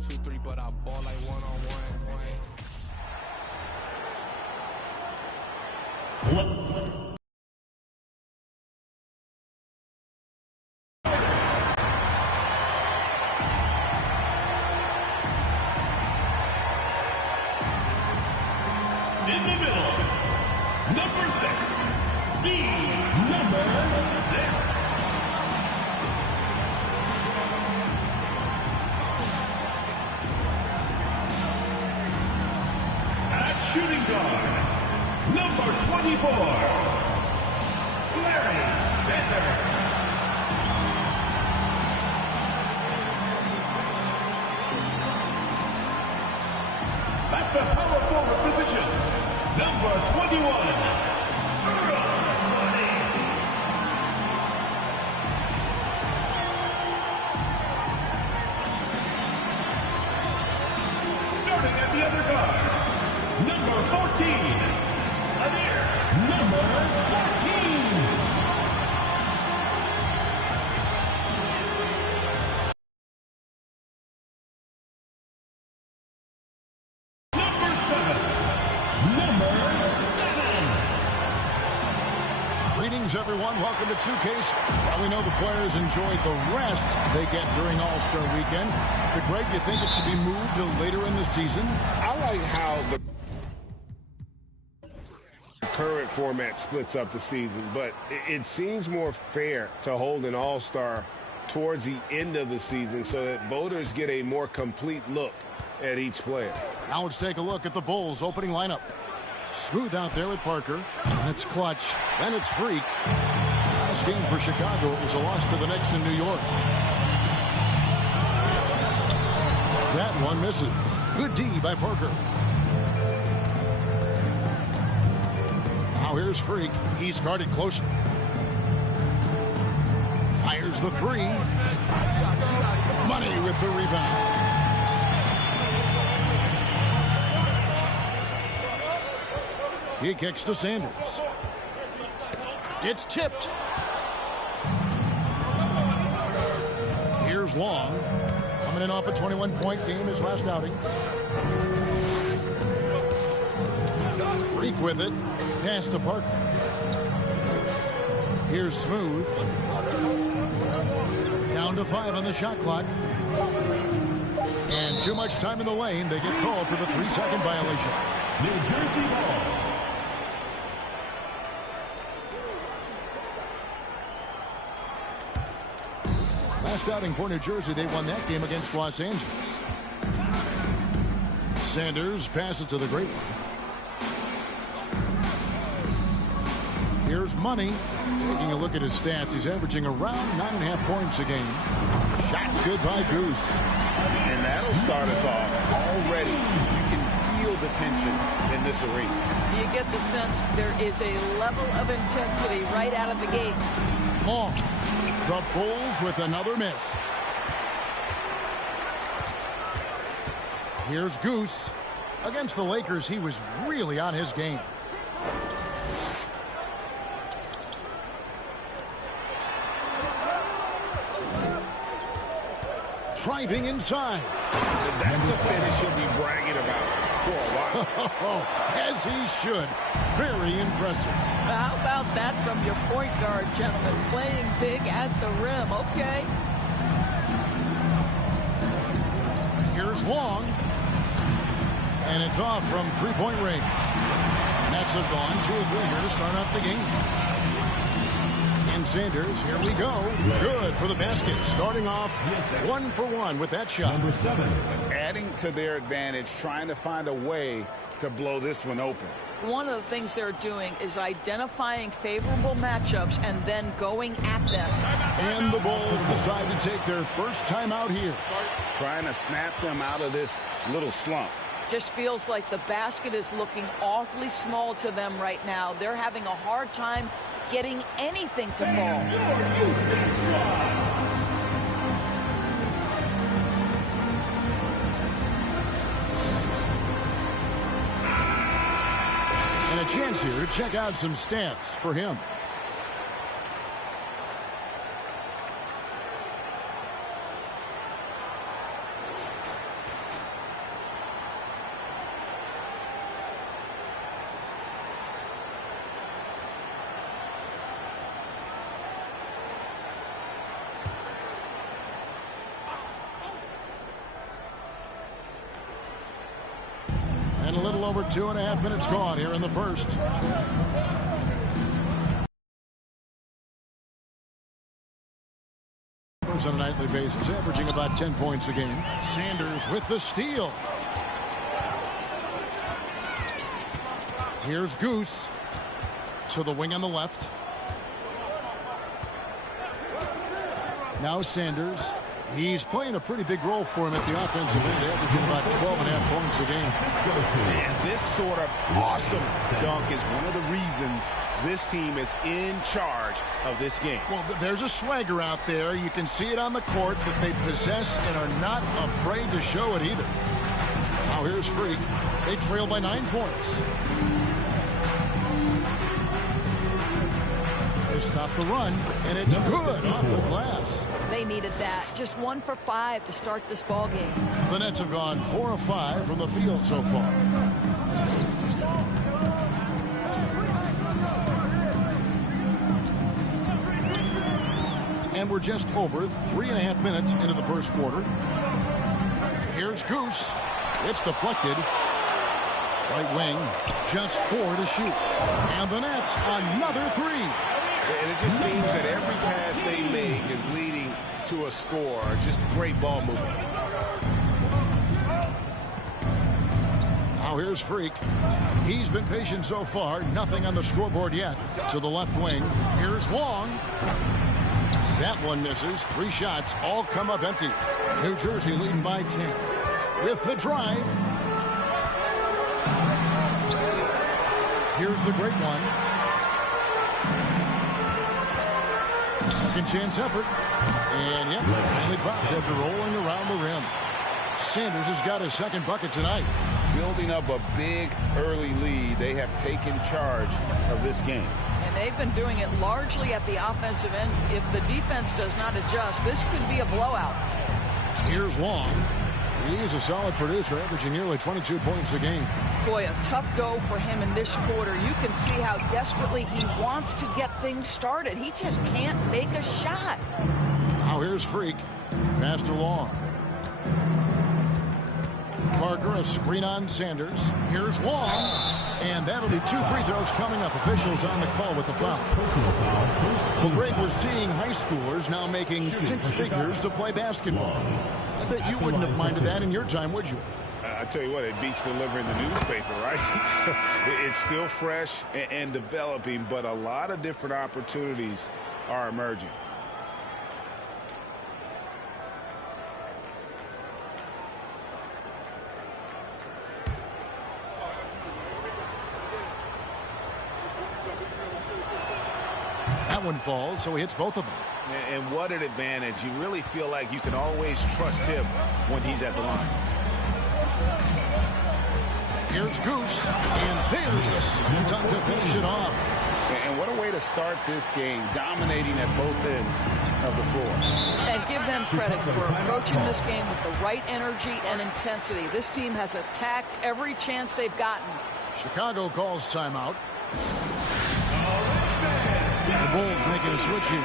2-3, but I ball like one-on-one. In the middle, number 6, the number 6. At shooting guard, number 24, Larry Sanders. At the power forward position, number 21, Earl Money. Starting at the other guard, number 14, Amir, number 14. Greetings, everyone. Welcome to 2K. Well, we know the players enjoyed the rest they get during All-Star Weekend. But, Greg, you think it should be moved to later in the season? I like how the current format splits up the season, but it seems more fair to hold an All-Star towards the end of the season so that voters get a more complete look at each player. Now let's take a look at the Bulls' opening lineup. Smooth out there with Parker, and it's Clutch, then it's Freak. Last game for Chicago, it was a loss to the Knicks in New York. That one misses. Good D by Parker. Now here's Freak. He's guarded closer. Fires the three. Money with the rebound. He kicks to Sanders. It's tipped. Here's Long. Coming in off a 21-point game his last outing. Freak with it. Pass to Parker. Here's Smooth. Down to 5 on the shot clock. And too much time in the lane. They get called for the 3-second violation. New Jersey ball. Last outing for New Jersey, they won that game against Los Angeles. Sanders passes to the great one. Here's Money. Taking a look at his stats, he's averaging around 9.5 points a game. Shots good by Goose. And that'll start us off. Already, you can feel the tension in this arena. You get the sense there is a level of intensity right out of the gates. Long. The Bulls with another miss. Here's Goose. Against the Lakers, he was really on his game. Driving inside. That's a finish he'll be bragging about for a while. As he should. Very impressive. How about that from your point guard, gentlemen? Playing big at the rim. Okay. Here's Long. And it's off from three-point range. Nets have gone 2 of 3 here to start out the game. And Sanders, here we go. Good for the basket. Starting off 1 for 1 with that shot. Number 7. Adding to their advantage, trying to find a way to blow this one open. One of the things they're doing is identifying favorable matchups and then going at them. And the Bulls decide to take their first time out here. Trying to snap them out of this little slump. Just feels like the basket is looking awfully small to them right now. They're having a hard time getting anything to fall. And a chance here to check out some stats for him. little over 2.5 minutes gone here in the first. On a nightly basis, averaging about 10 points a game. Sanders with the steal. Here's Goose to the wing on the left. Now Sanders. He's playing a pretty big role for him at the offensive end, averaging about 12.5 points a game. And this sort of awesome dunk is one of the reasons this team is in charge of this game. Well, there's a swagger out there. You can see it on the court that they possess and are not afraid to show it either. Now here's Freak. They trail by 9 points. They stop the run, and it's good off the glass. They needed that. Just 1 for 5 to start this ball game. The Nets have gone 4 of 5 from the field so far. And we're just over 3.5 minutes into the first quarter. Here's Goose. It's deflected. Right wing, just 4 to shoot. And the Nets, another 3. And it just seems that every pass they make is leading to a score. Just great ball movement. Now here's Freak. He's been patient so far. Nothing on the scoreboard yet. To the left wing. Here's Wong. That one misses. 3 shots all come up empty. New Jersey leading by 10. With the drive. Here's the great one. Second chance effort. And yep, finally drops after rolling around the rim. Sanders has got his second bucket tonight. Building up a big early lead, they have taken charge of this game. And they've been doing it largely at the offensive end. If the defense does not adjust, this could be a blowout. Here's Wong. He's a solid producer, averaging nearly 22 points a game. Boy, a tough go for him in this quarter. You can see how desperately he wants to get things started. He just can't make a shot. Now here's Freak. Pass to Long. Parker, a screen on Sanders. Here's Wong. And that'll be 2 free throws coming up. Officials on the call with the foul. Well, Greg, we're seeing high schoolers now making 6 figures to play basketball. I bet you wouldn't have minded that in your time, would you? I tell you what, it beats delivering the newspaper, right? It's still fresh and developing, but a lot of different opportunities are emerging. That one falls, so he hits both of them. And what an advantage. You really feel like you can always trust him when he's at the line. Here's Goose, and there's the second time to finish it off. And what a way to start this game, dominating at both ends of the floor. And give them credit for approaching this game with the right energy and intensity. This team has attacked every chance they've gotten. Chicago calls timeout. The Bulls making a switch here.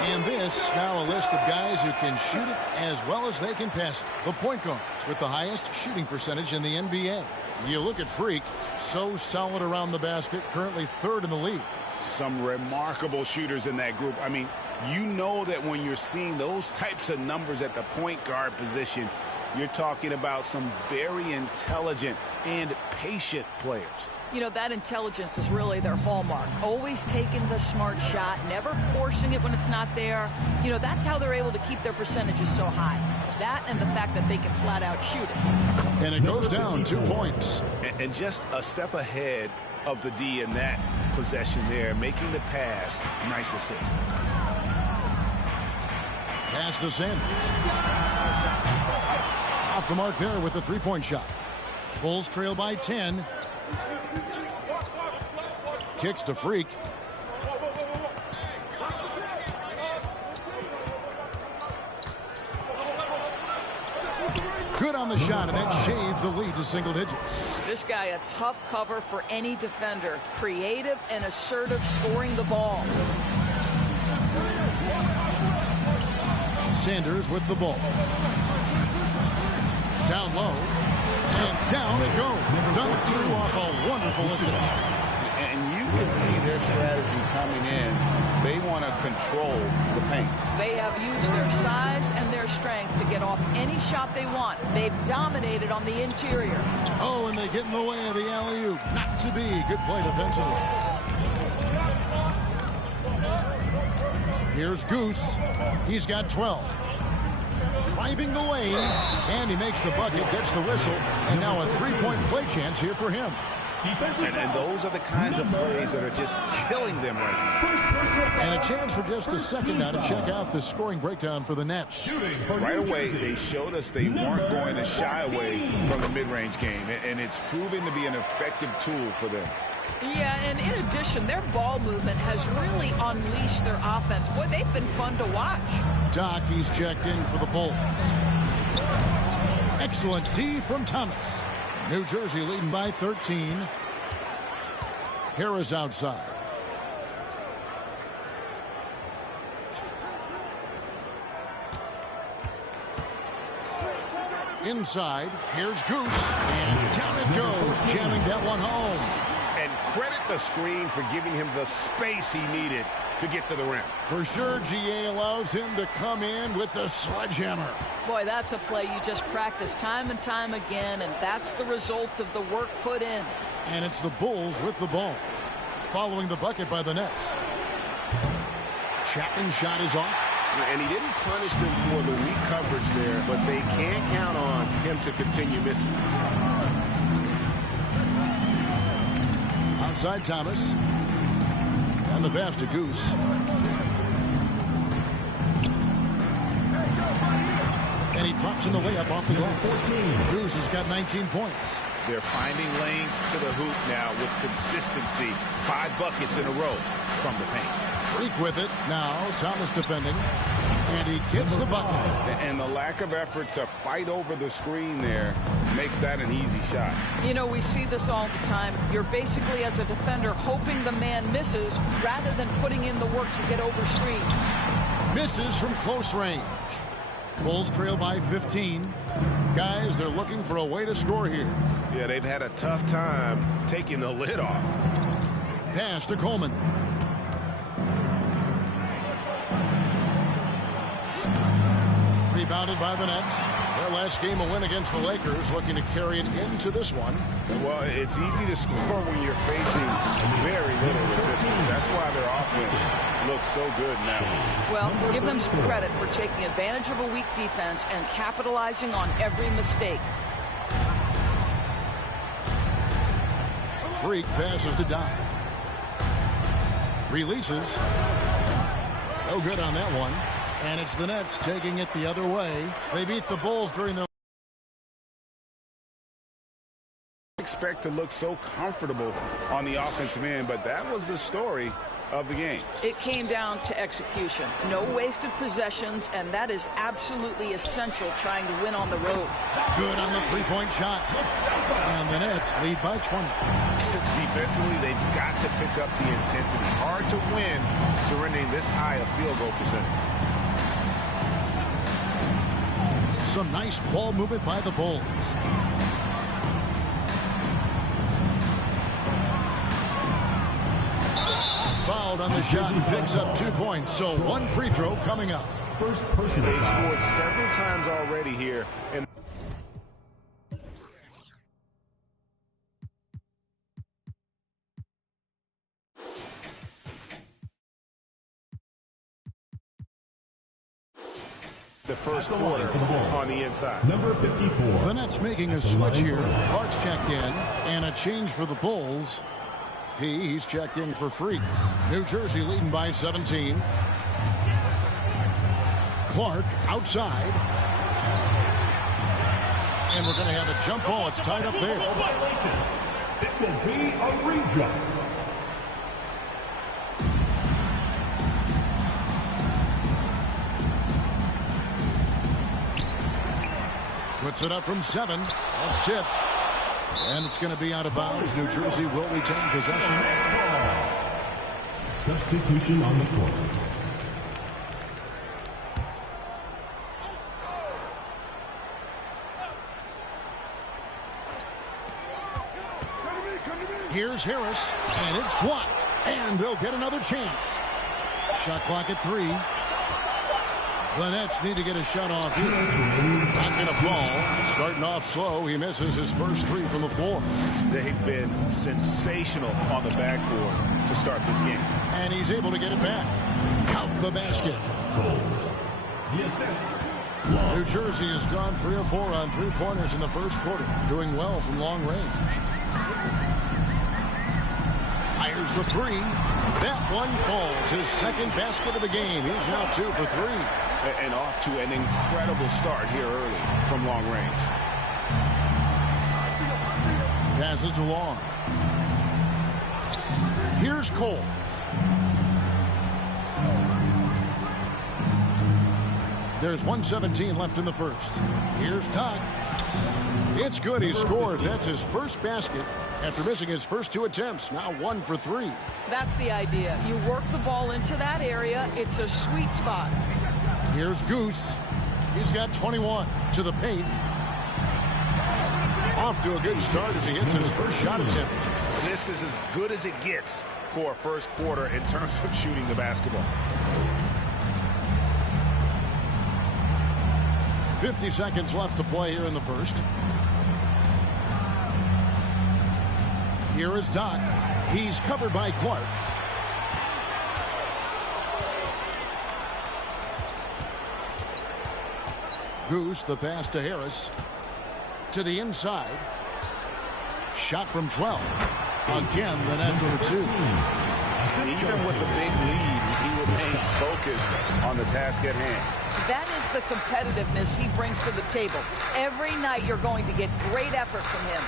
And this, now a list of guys who can shoot it as well as they can pass it. The point guards with the highest shooting percentage in the NBA. You look at Freak, so solid around the basket, currently 3rd in the league. Some remarkable shooters in that group. I mean, you know that when you're seeing those types of numbers at the point guard position, you're talking about some very intelligent and patient players. You know, that intelligence is really their hallmark. Always taking the smart shot, never forcing it when it's not there. You know, that's how they're able to keep their percentages so high. That and the fact that they can flat out shoot it. And it goes down 2 points. And just a step ahead of the D in that possession there, making the pass. Nice assist. Pass to Sanders. Off the mark there with the 3-point shot. Bulls trail by 10. Kicks to Freak. Good on the shot, and that shaves the lead to single digits. This guy, a tough cover for any defender. Creative and assertive scoring the ball. Sanders with the ball. Down low. And down it goes. Dunk through off a wonderful assist. And you can see their strategy coming in. They want to control the paint. They have used their size and their strength to get off any shot they want. They've dominated on the interior. Oh, and they get in the way of the alley-oop. Not to be. Good play defensively. Here's Goose. He's got 12. Driving the lane. And he makes the bucket, gets the whistle, and now a three-point play chance here for him. And those are the kinds of plays that are just killing them right now. And a chance for just a second now to check out the scoring breakdown for the Nets. Right away, they showed us they weren't going to shy away from the mid-range game, and it's proving to be an effective tool for them. Yeah, and in addition, their ball movement has really unleashed their offense. Boy, they've been fun to watch. Doc, he's checked in for the Bulls. Excellent D from Thomas. New Jersey leading by 13. Harris outside. Inside, here's Goose. And down it goes, jamming that one home. And credit the screen for giving him the space he needed to get to the rim. For sure, GA allows him to come in with the sledgehammer. Boy, that's a play you just practice time and time again, and that's the result of the work put in. And it's the Bulls with the ball. Following the bucket by the Nets. Chapman's shot is off. And he didn't punish them for the weak coverage there, but they can't count on him to continue missing. Outside Thomas. And the pass to Goose. And he drops in the layup off the glass. Goose has got 19 points. They're finding lanes to the hoop now with consistency. 5 buckets in a row from the paint. Freak with it. Now Thomas defending. And he gets the bucket. And the lack of effort to fight over the screen there makes that an easy shot. You know, we see this all the time. You're basically, as a defender, hoping the man misses rather than putting in the work to get over screens. Misses from close range. Bulls trail by 15. Guys, they're looking for a way to score here. Yeah, they've had a tough time taking the lid off. Pass to Coleman. Rebounded by the Nets. Their last game, a win against the Lakers, looking to carry it into this one. Well, it's easy to score when you're facing very little resistance. That's why their offense looks so good now. Well, give them some credit for taking advantage of a weak defense and capitalizing on every mistake. Freak passes to Doc. Releases. No good on that one. And it's the Nets taking it the other way. They beat the Bulls during their... Expect to look so comfortable on the offensive end, but that was the story of the game. It came down to execution. No wasted possessions, and that is absolutely essential trying to win on the road. Good on the three-point shot. And the Nets lead by 20. Defensively, they've got to pick up the intensity. Hard to win surrendering this high a field goal percentage. Some nice ball movement by the Bulls. Fouled on the shot and picks up 2 points. So one free throw coming up. First person. They've scored several times already here. And the first quarter on the inside. Number 54. The Nets making a switch here. Clark's checked in. And a change for the Bulls. He's checked in for Freak. New Jersey leading by 17. Clark outside. And we're going to have a jump ball. It's tied up there. Violation. It will be a re-jump. Puts it up from 7. That's tipped. And it's going to be out of bounds. New Jersey will retain possession. Substitution on the court. Here's Harris, and it's blocked. And they'll get another chance. Shot clock at 3. The Nets need to get a shot off here. Not going to fall. Starting off slow, he misses his first 3 from the floor. They've been sensational on the backboard to start this game. And he's able to get it back. Count the basket. Goals. The assist. New Jersey has gone 3 of 4 on 3-pointers in the first quarter. Doing well from long range. Fires the 3. That one falls. His second basket of the game. He's now 2 for 3. And off to an incredible start here early from long range. Passes to Long. Here's Cole. There's 1:17 left in the first. Here's Todd. It's good. He scores. That's his first basket after missing his first 2 attempts. Now 1 for 3. That's the idea. You work the ball into that area. It's a sweet spot. Here's Goose. He's got 21 to the paint. Off to a good start as he hits his first shot attempt. This is as good as it gets for a first quarter in terms of shooting the basketball. 50 seconds left to play here in the first. Here is Doc. He's covered by Clark. Goose, the pass to Harris. To the inside. Shot from 12. Again, the Nets for 2. Even with the big lead, he remains focused on the task at hand. That is the competitiveness he brings to the table. Every night you're going to get great effort from him.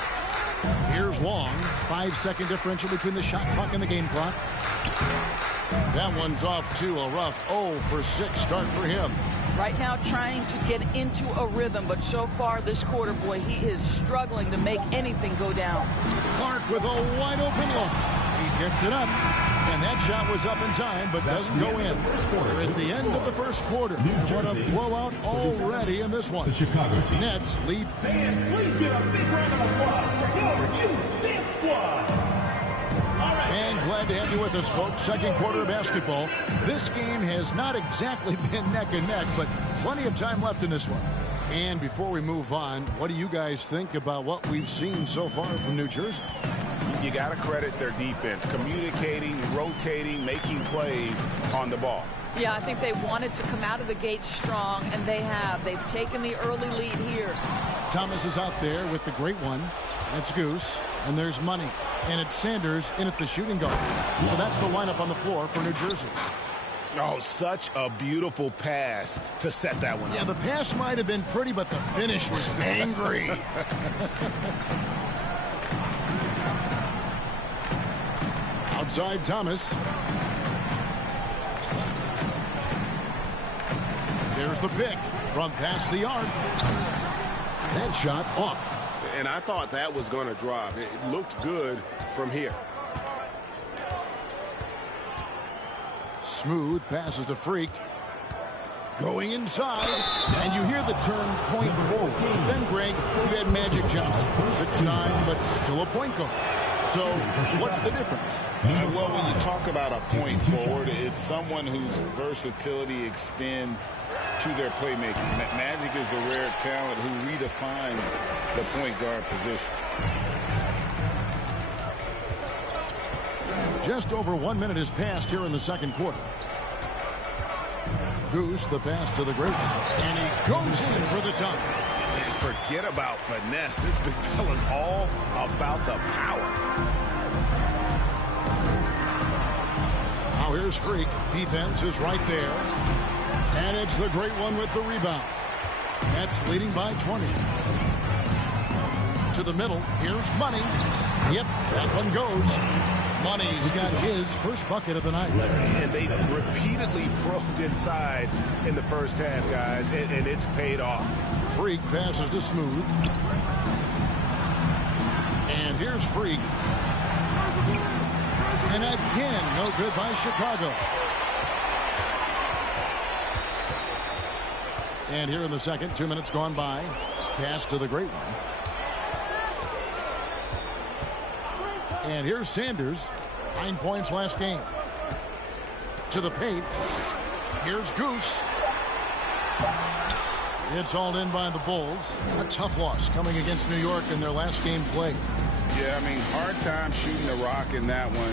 Here's Long. 5-second differential between the shot clock and the game clock. That one's off to a rough 0 for 6 start for him. Right now trying to get into a rhythm, but so far this quarter, boy, he is struggling to make anything go down. Clark with a wide open look. He gets it up. And that shot was up in time, but doesn't go in. We're at the end of the first quarter. And what a blowout already in this one. The Chicago team. Nets lead. Fans, please give a big round of applause for your youth dance squad. And glad to have you with us, folks. Second quarter of basketball. This game has not exactly been neck and neck, but plenty of time left in this one. And before we move on, what do you guys think about what we've seen so far from New Jersey? You got to credit their defense, communicating, rotating, making plays on the ball. Yeah, I think they wanted to come out of the gate strong, and they have. They've taken the early lead here. Thomas is out there with the great one. That's Goose. And there's Money. And it's Sanders in at the shooting guard. So that's the lineup on the floor for New Jersey. Oh, such a beautiful pass to set that one up. Yeah, the pass might have been pretty, but the finish was angry. Outside Thomas. There's the pick from past the arc. That shot off. And I thought that was going to drop. It looked good from here. Smooth passes to Freak. Going inside. And you hear the term point forward. Then, Greg, we had Magic Johnson. 6'9", but still a point guard. So, what's the difference? Well, when you talk about a point forward, it's someone whose versatility extends to their playmaking. Magic is the rare talent who redefines the point guard position. Just over 1 minute has passed here in the second quarter. Goose, the pass to the great one. And he goes in for the dunk. And forget about finesse. This big fella's all about the power. Now here's Freak. Defense is right there. And it's the great one with the rebound. That's leading by 20. To the middle. Here's Money. Yep, that one goes. Money's got his first bucket of the night. And they repeatedly probed inside in the first half, guys, and it's paid off. Freak passes to Smooth. And here's Freak. And again, no good by Chicago. And here in the second, 2 minutes gone by. Pass to the great one. And here's Sanders. 9 points last game. To the paint. Here's Goose. It's hauled in by the Bulls. A tough loss coming against New York in their last game played. Yeah, I mean, hard time shooting the rock in that one.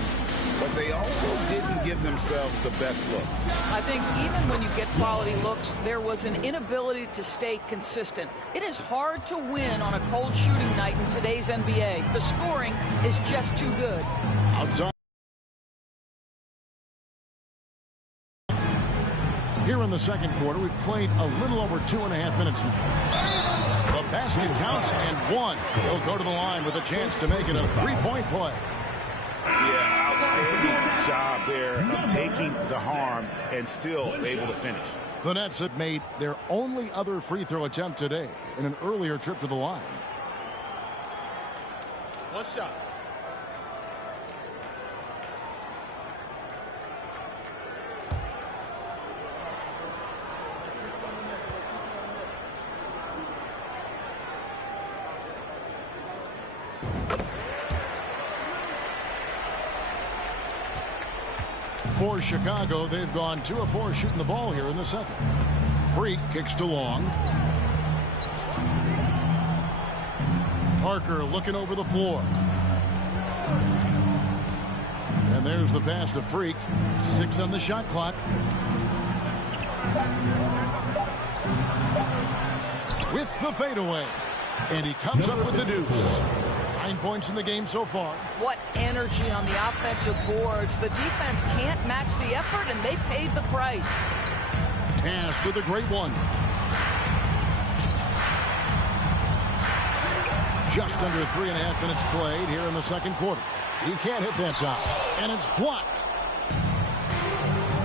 But they also didn't give themselves the best looks. I think even when you get quality looks, there was an inability to stay consistent. It is hard to win on a cold shooting night in today's NBA. The scoring is just too good. Outside. Here in the second quarter, we've played a little over 2.5 minutes now. The basket counts and one. He'll go to the line with a chance to make it a three-point play. Yeah, outstanding job there of taking the harm and still able to finish. The Nets have made their only other free throw attempt today in an earlier trip to the line. One shot. For Chicago, they've gone 2 of 4 shooting the ball here in the second. Freak kicks to Long. Parker looking over the floor. And there's the pass to Freak. 6 on the shot clock. With the fadeaway. And he comes up with the deuce. 9 points in the game so far. What energy on the offensive boards. The defense can't match the effort, and they paid the price. Pass to the great one. Just under 3.5 minutes played here in the second quarter. He can't hit that shot, and it's blocked.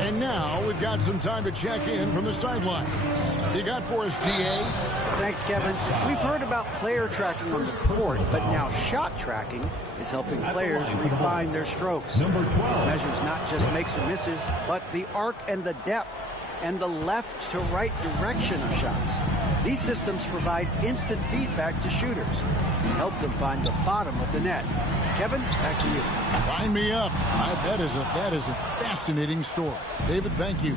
And now we've got some time to check in from the sideline. You got for us, DA? Thanks, Kevin. We've heard about player tracking on the court, but now shot tracking is helping players refine their strokes. It measures not just makes or misses, but the arc and the depth and the left to right direction of shots. These systems provide instant feedback to shooters and help them find the bottom of the net. Kevin, back to you. Sign me up. That is a fascinating story. David, thank you.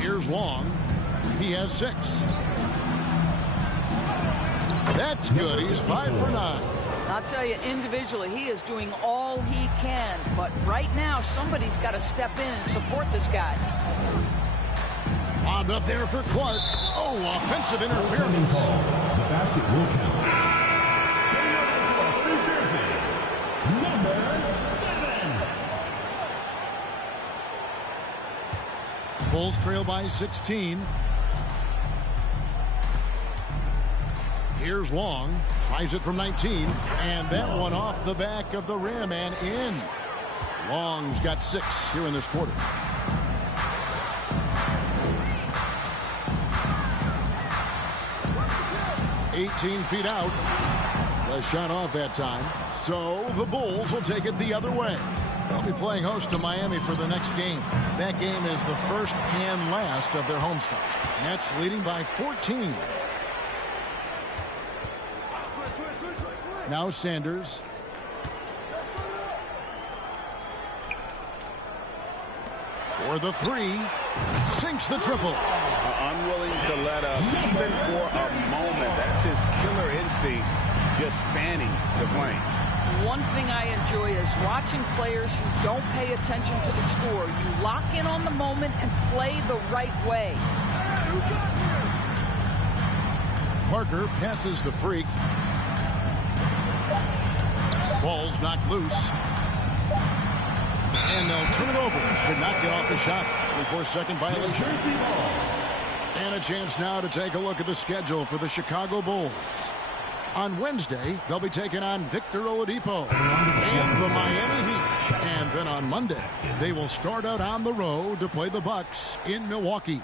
Here's Long. He has 6. That's good. He's 5 for 9. I'll tell you, individually, he is doing all he can. But right now, somebody's got to step in and support this guy. Lobbed up there for Clark. Oh, offensive interference. The basket will count. New Jersey, number 7. Bulls trail by 16. Here's Long. Tries it from 19. And that one off the back of the rim and in. Long's got 6 here in this quarter. "18 feet out. The shot off that time. So the Bulls will take it the other way. They'll be playing host to Miami for the next game. That game is the first and last of their homestand. Nets leading by 14. Now Sanders. For the 3. Sinks the triple. Unwilling to let up even for a moment. That's his killer instinct, just fanning the flame. One thing I enjoy is watching players who don't pay attention to the score. You lock in on the moment and play the right way. Parker passes the Freak. Ball's knocked loose. And they'll turn it over. Could not get off the shot. 24-second violation. And a chance now to take a look at the schedule for the Chicago Bulls. On Wednesday, they'll be taking on Victor Oladipo and the Miami Heat. And then on Monday, they will start out on the road to play the Bucks in Milwaukee.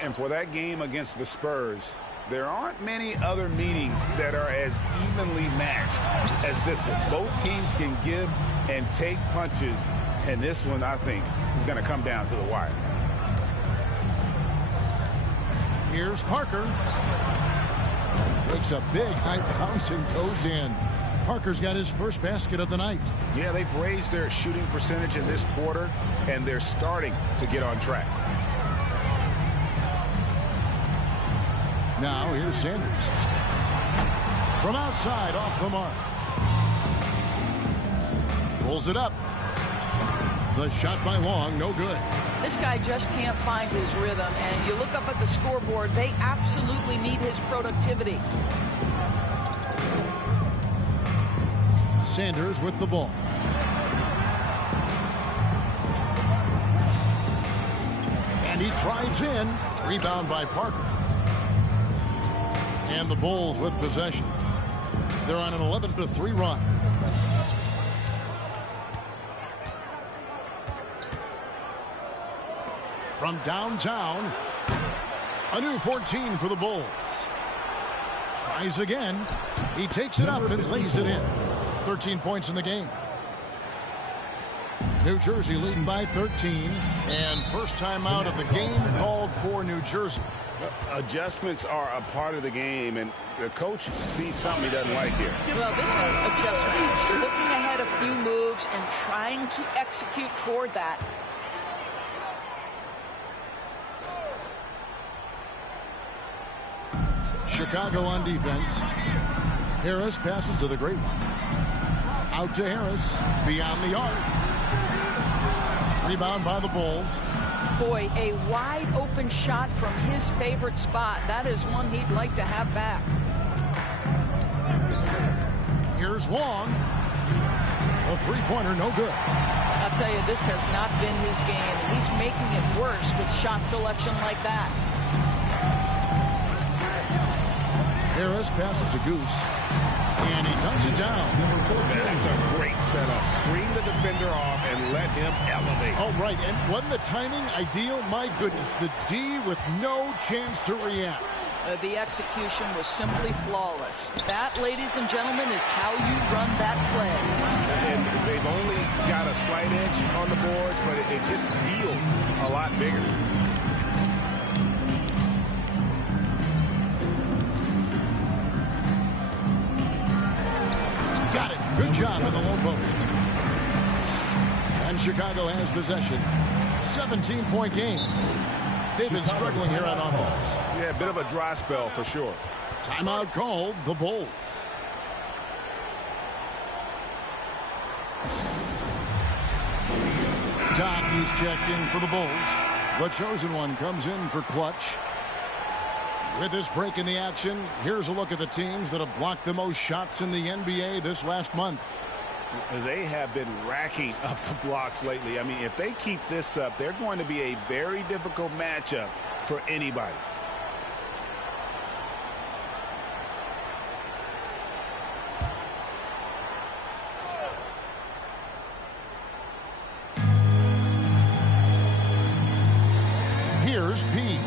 And for that game against the Spurs, there aren't many other meetings that are as evenly matched as this one. Both teams can give and take punches, and this one, I think, is going to come down to the wire. Here's Parker. Makes a big high bounce and goes in. Parker's got his first basket of the night. Yeah, they've raised their shooting percentage in this quarter, and they're starting to get on track. Now here's Sanders. From outside, off the mark. Pulls it up. The shot by Long, no good. This guy just can't find his rhythm, and you look up at the scoreboard, they absolutely need his productivity. Sanders with the ball. And he drives in. Rebound by Parker. And the Bulls with possession. They're on an 11-3 run. From downtown, a new 14 for the Bulls. Tries again. He takes it up and lays it in. 13 points in the game. New Jersey leading by 13. And first time out of the game called for New Jersey. Adjustments are a part of the game, and the coach sees something he doesn't like here. Well, this is adjustment. You're looking ahead a few moves and trying to execute toward that. Chicago on defense. Harris passes to the great one. Out to Harris. Beyond the arc. Rebound by the Bulls. Boy, a wide open shot from his favorite spot. That is one he'd like to have back. Here's Long. A three-pointer, no good. I'll tell you, this has not been his game. He's making it worse with shot selection like that. Harris passes to Goose. And he dunks it down. That's a great setup. Screen the defender off and let him elevate. Oh, right. And wasn't the timing ideal? My goodness. The D with no chance to react. The execution was simply flawless. That, ladies and gentlemen, is how you run that play. And they've only got a slight edge on the boards, but it just feels a lot bigger. Good job in the low post. And Chicago has possession. 17-point game. They've been struggling here on offense. Yeah, a bit of a dry spell for sure. Timeout called, the Bulls. He's checked in for the Bulls. The chosen one comes in for clutch. With this break in the action, here's a look at the teams that have blocked the most shots in the NBA this last month. They have been racking up the blocks lately. I mean, if they keep this up, they're going to be a very difficult matchup for anybody. Here's P.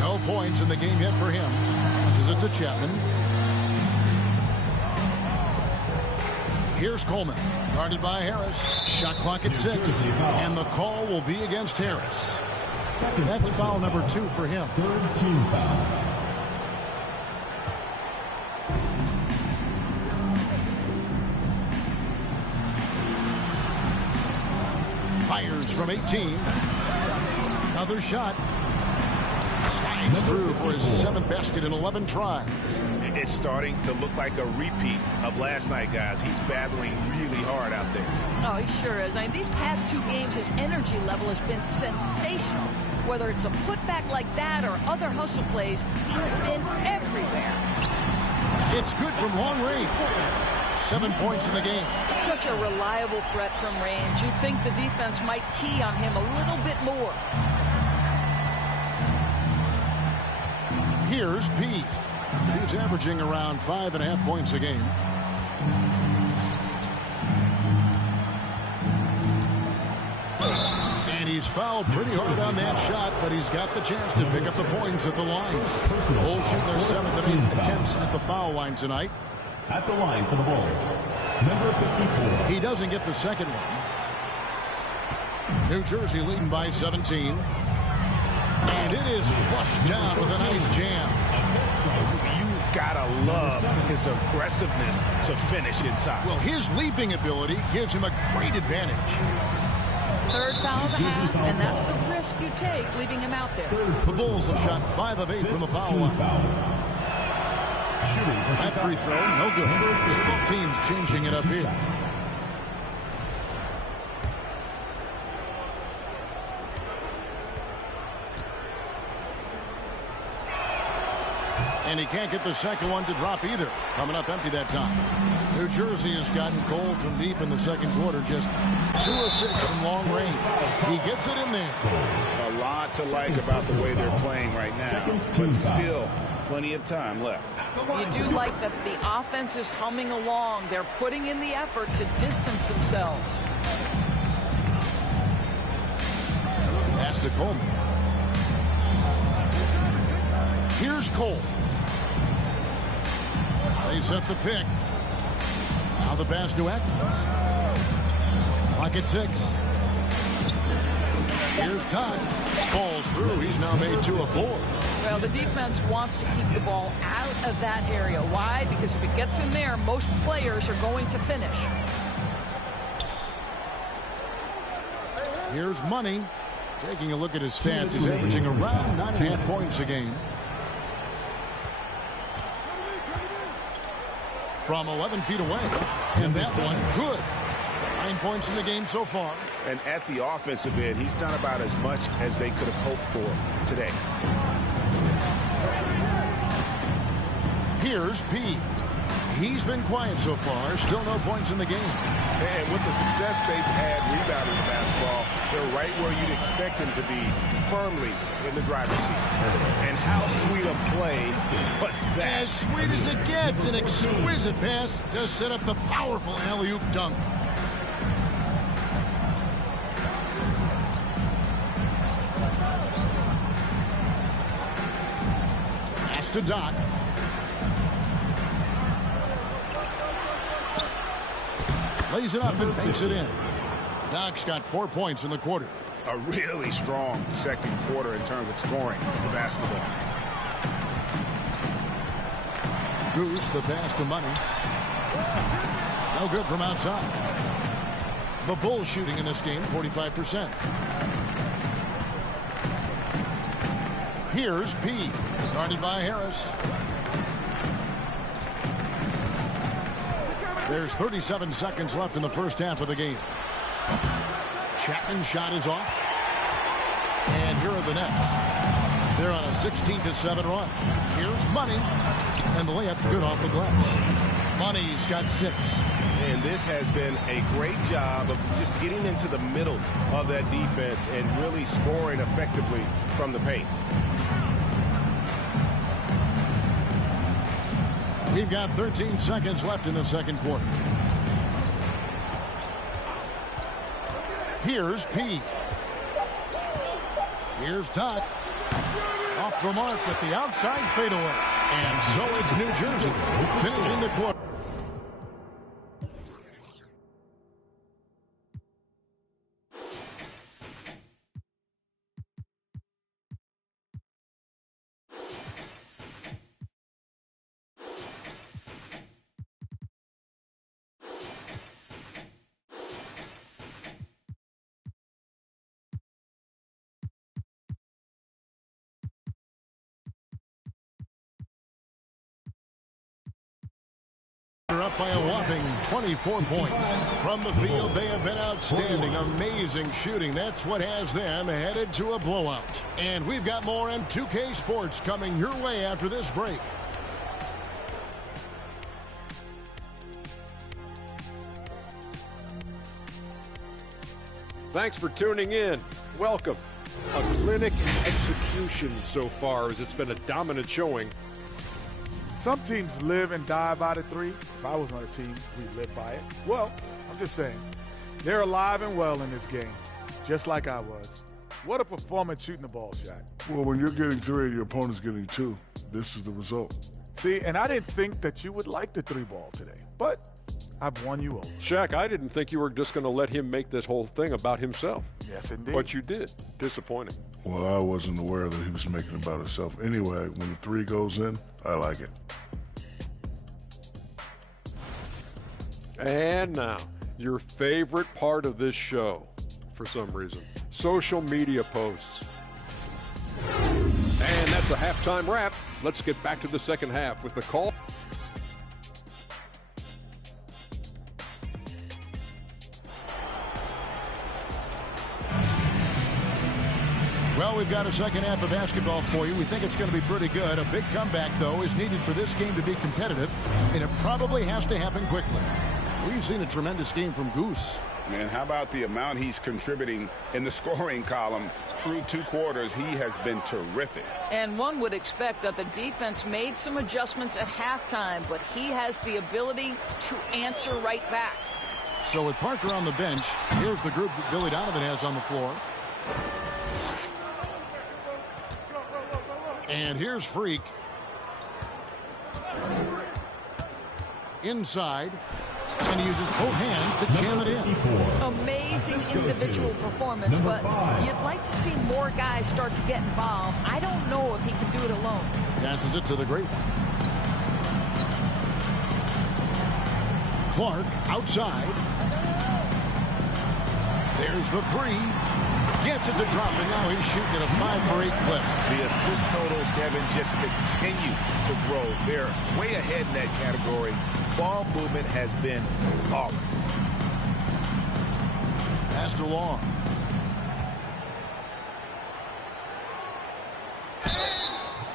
No points in the game yet for him. Passes it to Chapman. Here's Coleman. Guarded by Harris. Shot clock at 6. And the call will be against Harris. That's foul number 2 for him. Third team foul. Fires from 18. Another shot. Slides through for his 7th basket in 11 tries. It's starting to look like a repeat of last night, guys. He's battling really hard out there. Oh, he sure is. I mean, these past 2 games, his energy level has been sensational. Whether it's a putback like that or other hustle plays, he's been everywhere. It's good from long range. 7 points in the game. Such a reliable threat from range. You'd think the defense might key on him a little bit more. Here's P. He's averaging around 5.5 points a game. And he's fouled pretty hard on that shot, but he's got the chance to pick up the points at the line. Bulls shooting their 7th and 8th attempts at the foul line tonight. At the line for the Bulls, number 54. He doesn't get the second one. New Jersey leading by 17. And it is flushed down with a nice jam. You gotta love his aggressiveness to finish inside. Well, his leaping ability gives him a great advantage. Third foul of the half, and that's the risk you take leaving him out there. The Bulls have shot 5 of 8 from the foul line. That free throw, no good. So both teams changing it up here. And he can't get the second one to drop either. Coming up empty that time. New Jersey has gotten cold from deep in the second quarter. Just 2 of 6 from long range. He gets it in there. A lot to like about the way they're playing right now, but still plenty of time left. You do like that the offense is humming along. They're putting in the effort to distance themselves. Pass to Coleman. Here's Cole. They set the pick. Now the pass to Atkins. Clock at 6. Here's Todd. Falls through. He's now made 2 of 4. Well, the defense wants to keep the ball out of that area. Why? Because if it gets in there, most players are going to finish. Here's Money. Taking a look at his stats, he's averaging around 9.5 points a game. From 11 feet away. And that one, good. 9 points in the game so far. And at the offensive end, he's done about as much as they could have hoped for today. Here's P. He's been quiet so far. Still no points in the game. And with the success they've had rebounding the basketball, they're right where you'd expect them to be, firmly in the driver's seat. And how sweet a play was that? As sweet as it gets. An exquisite pass to set up the powerful alley-oop dunk. Pass to Doc. Lays it up and banks it in. Doc's got 4 points in the quarter. A really strong second quarter in terms of scoring the basketball. Goose, the pass to Money. No good from outside. The Bulls shooting in this game, 45%. Here's P. Guarded by Harris. There's 37 seconds left in the first half of the game. Chapman's shot is off. And here are the Nets. They're on a 16-7 run. Here's Money. And the layup's good off the glass. Money's got 6. And this has been a great job of just getting into the middle of that defense and really scoring effectively from the paint. We've got 13 seconds left in the second quarter. Here's P. Here's Todd. Off the mark with the outside fadeaway. And so it's New Jersey finishing the quarter. Up by a whopping 24 points. From the field, they have been outstanding. Amazing shooting. That's what has them headed to a blowout. And we've got more M2K Sports coming your way after this break. Thanks for tuning in. Welcome. A clinic in execution so far, as it's been a dominant showing. Some teams live and die by the three. If I was on a team, we'd live by it. Well, I'm just saying, they're alive and well in this game, just like I was. What a performance shooting the ball shot. Well, when you're getting 3 and your opponent's getting 2, this is the result. See, and I didn't think that you would like the 3 ball today, but I've won you over. Shaq, I didn't think you were just going to let him make this whole thing about himself. Yes, indeed. But you did. Disappointing. Well, I wasn't aware that he was making it about himself. Anyway, when the 3 goes in, I like it. And now, your favorite part of this show, for some reason, social media posts. And that's a halftime wrap. Let's get back to the second half with the call. Well, we've got a second half of basketball for you. We think it's going to be pretty good. A big comeback, though, is needed for this game to be competitive, and it probably has to happen quickly. We've seen a tremendous game from Goose. And how about the amount he's contributing in the scoring column through 2 quarters? He has been terrific. And one would expect that the defense made some adjustments at halftime, but he has the ability to answer right back. So with Parker on the bench, here's the group that Billy Donovan has on the floor. And here's Freak. Inside. And he uses both hands to jam it in. Amazing individual performance, but you'd like to see more guys start to get involved. I don't know if he can do it alone. Passes it to the great one. Clark outside. There's the 3. Gets it to drop, and now he's shooting at a 5-for-8 clip. The assist totals, Kevin, just continue to grow. They're way ahead in that category. Ball movement has been flawless. Passed along.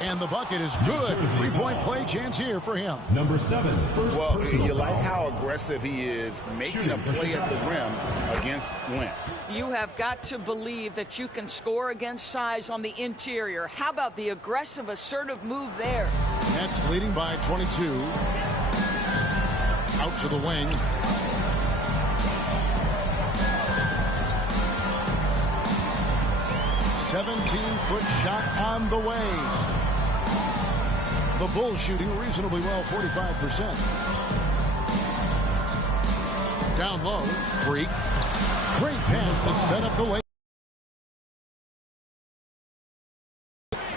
And the bucket is good. 3-point play chance here for him. Number 7. Well, you like how aggressive he is making a play at the rim against length. You have got to believe that you can score against size on the interior. How about the aggressive, assertive move there? Nets leading by 22. Out to the wing. 17-foot shot on the way. The Bulls shooting reasonably well, 45%. Down low, Freak. Great pass to set up the way.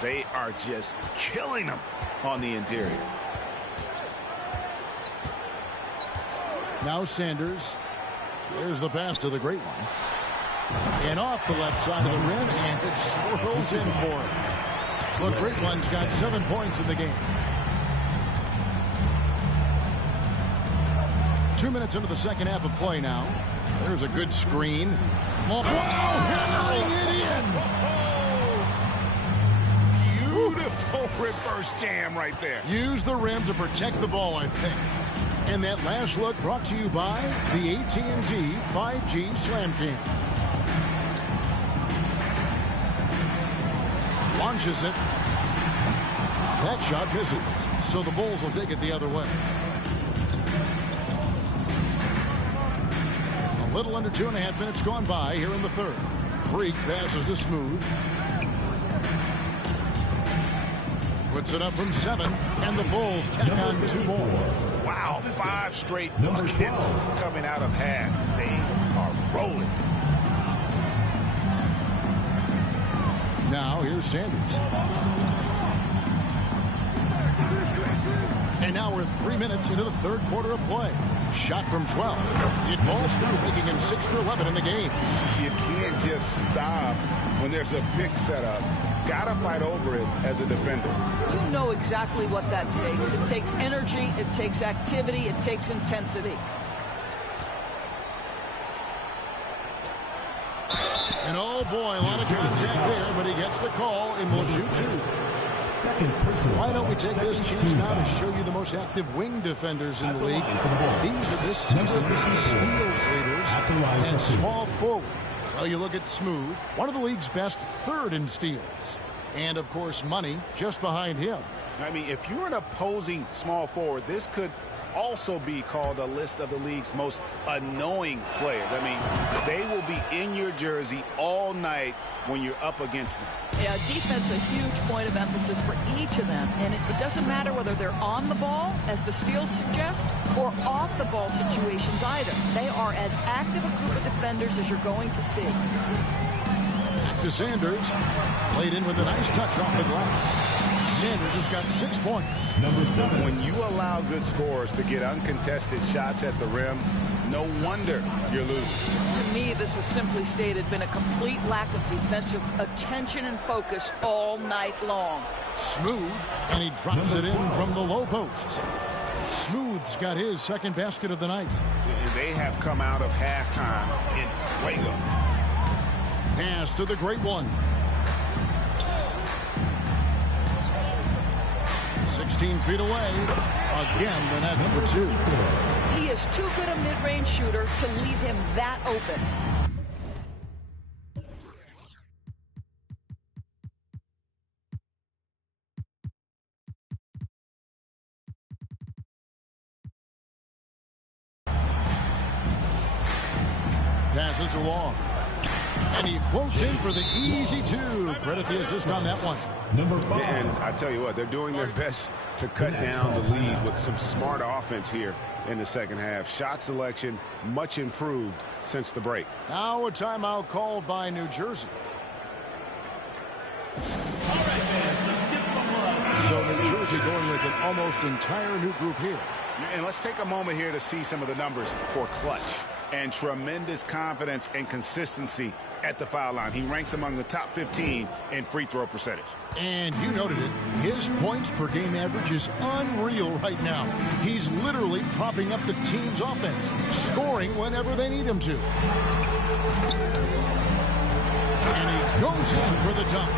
They are just killing them on the interior. Now Sanders. There's the pass to the great one. And off the left side of the rim, and it swirls in for him. The great one's got 7 points in the game. 2 minutes into the second half of play now. There's a good screen. Whoa, hammering it in. Beautiful reverse jam right there. Use the rim to protect the ball, I think. And that last look brought to you by the AT&T 5G Slam King. Launches it. That shot misses. So the Bulls will take it the other way. A little under 2.5 minutes gone by here in the third. Freak passes to Smooth. Puts it up from 7. And the Bulls tack on 2 more. Wow, 5 straight buckets coming out of half. They are rolling. Now here's Sanders. And now we're 3 minutes into the third quarter of play. Shot from 12. It balls through, making him 6 for 11 in the game. You can't just stop when there's a pick set up. Gotta fight over it as a defender. You know exactly what that takes. It takes energy, it takes activity, it takes intensity. And oh boy, a lot of contact there, but he gets the call and will shoot 2. Why don't we take this chance now to show you the most active wing defenders in the league? These are this season's steals leaders and small forward. Well, you look at Smooth, one of the league's best, 3rd in steals. And, of course, Money just behind him. I mean, if you're an opposing small forward, this could also be called a list of the league's most annoying players. I mean, they will be in your jersey all night when you're up against them. Yeah, defense a huge point of emphasis for each of them. And it doesn't matter whether they're on the ball, as the steals suggest, or off the ball situations either. They are as active a group of defenders as you're going to see. To Sanders, played in with a nice touch off the glass. Sanders has got 6 points. Number 7. When you allow good scorers to get uncontested shots at the rim, no wonder you're losing. To me, this is simply stated been a complete lack of defensive attention and focus all night long. Smooth, and he drops it in from the low post. Smooth's got his second basket of the night. And they have come out of halftime in fuego. Pass to the great one. 16 feet away. Again, the Nets for 2. He is too good a mid-range shooter to leave him that open. Passes to Wall. And he floats in for the easy 2. Credit the assist on that one. Number 5. And I tell you what, they're doing their best to cut down the lead with some smart offense here in the second half. Shot selection much improved since the break. Now a timeout called by New Jersey. So New Jersey going with an almost entire new group here. And let's take a moment here to see some of the numbers for clutch and tremendous confidence and consistency at the foul line. He ranks among the top 15 in free throw percentage. And you noted it. His points per game average is unreal right now. He's literally propping up the team's offense, scoring whenever they need him to. And he goes in for the dunk.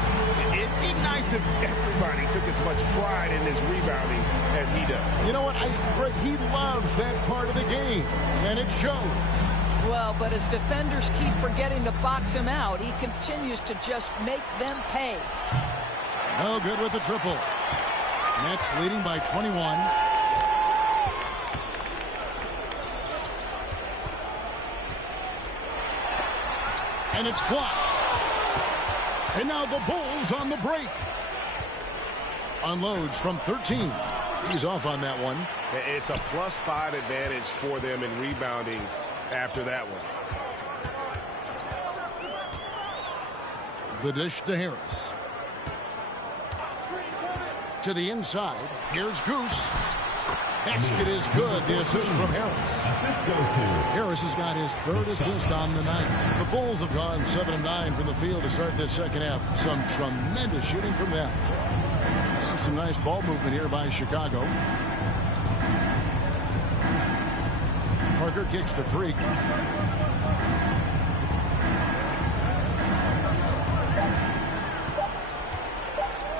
It'd be nice if everybody took as much pride in his rebounding as he does. You know what? Greg, he loves that part of the game, and it showed. Well, but as defenders keep forgetting to box him out, he continues to just make them pay. No good with the triple. Nets leading by 21. And it's blocked. And now the Bulls on the break. Unloads from 13. He's off on that one. It's a +5 advantage for them in rebounding after that one. The dish to Harris. To the inside. Here's Goose. Basket is good. The assist from Harris. Assist goes to Harris has got his 3rd assist on the night. The Bulls have gone 7 of 9 from the field to start this second half. Some tremendous shooting from them. And some nice ball movement here by Chicago. Parker kicks to Freak.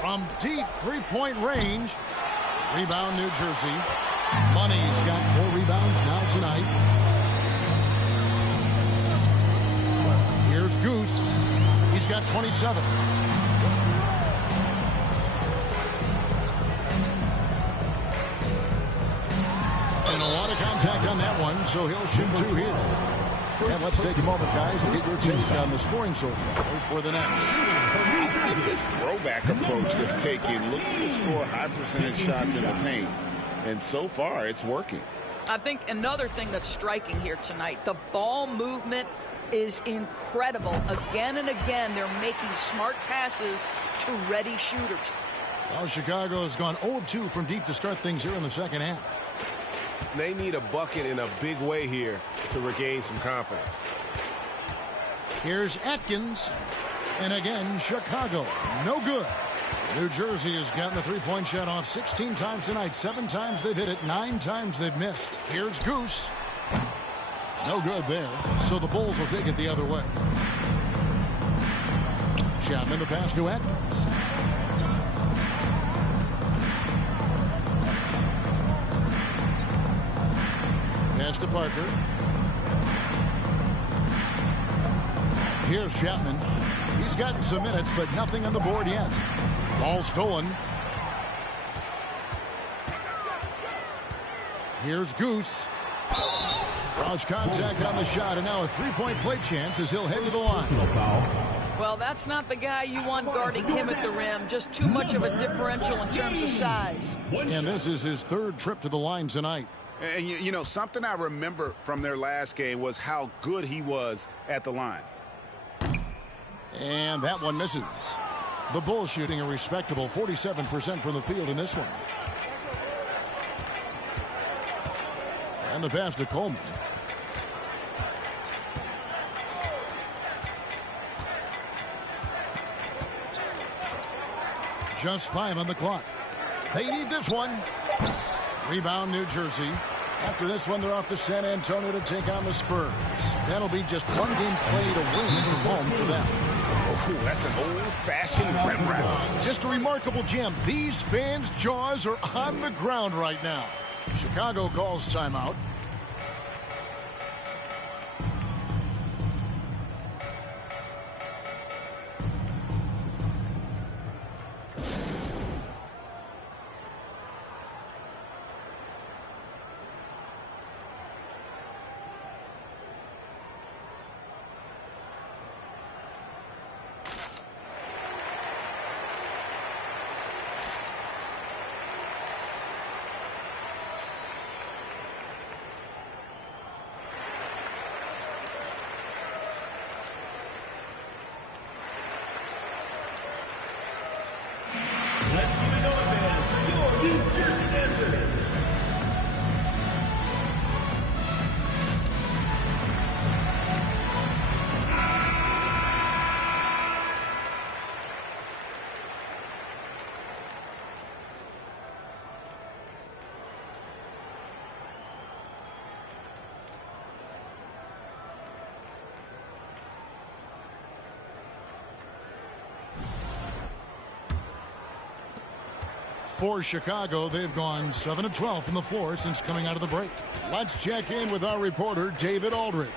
From deep 3-point range. Rebound New Jersey. Money's got 4 rebounds now tonight. Here's Goose. He's got 27. And a lot of contact on that one, so he'll shoot 2 here. And let's take a moment, guys, to get your take on the scoring so far for the Nets. I like this throwback approach they've taken, looking to score high percentage shots in the paint. And so far, it's working. I think another thing that's striking here tonight, the ball movement is incredible. Again and again, they're making smart passes to ready shooters. Well, Chicago has gone 0 of 2 from deep to start things here in the second half. They need a bucket in a big way here to regain some confidence. Here's Atkins. And again, Chicago. No good. New Jersey has gotten the 3-point shot off 16 times tonight. 7 times they've hit it. 9 times they've missed. Here's Goose. No good there. So the Bulls will take it the other way. Chapman the pass to Atkins. Pass to Parker. Here's Chapman. He's gotten some minutes, but nothing on the board yet. Ball stolen. Here's Goose. Draws contact on the shot, and now a three-point play chance as he'll head to the line. Well, that's not the guy you want guarding him at the rim. Just too much of a differential in terms of size. And this is his third trip to the line tonight. And, you know, something I remember from their last game was how good he was at the line. And that one misses. The Bulls shooting a respectable 47% from the field in this one. And the pass to Coleman. Just 5 on the clock. They need this one. Rebound, New Jersey. After this one, they're off to San Antonio to take on the Spurs. That'll be just one game played away from home for them. Oh, that's an old-fashioned rim wrap. Just a remarkable jam. These fans' jaws are on the ground right now. Chicago calls timeout. For Chicago, they've gone 7 of 12 from the floor since coming out of the break. Let's check in with our reporter, David Aldridge.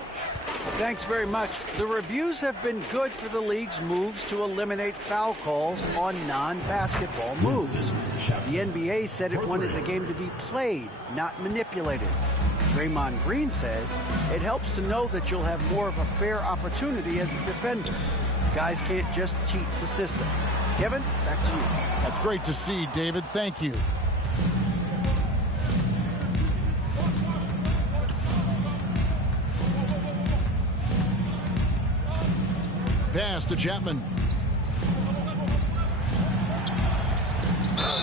Thanks very much. The reviews have been good for the league's moves to eliminate foul calls on non-basketball moves. The NBA said it wanted the game to be played, not manipulated. Draymond Green says it helps to know that you'll have more of a fair opportunity as a defender. Guys can't just cheat the system. Kevin, back to you. That's great to see, David. Thank you. Pass to Chapman.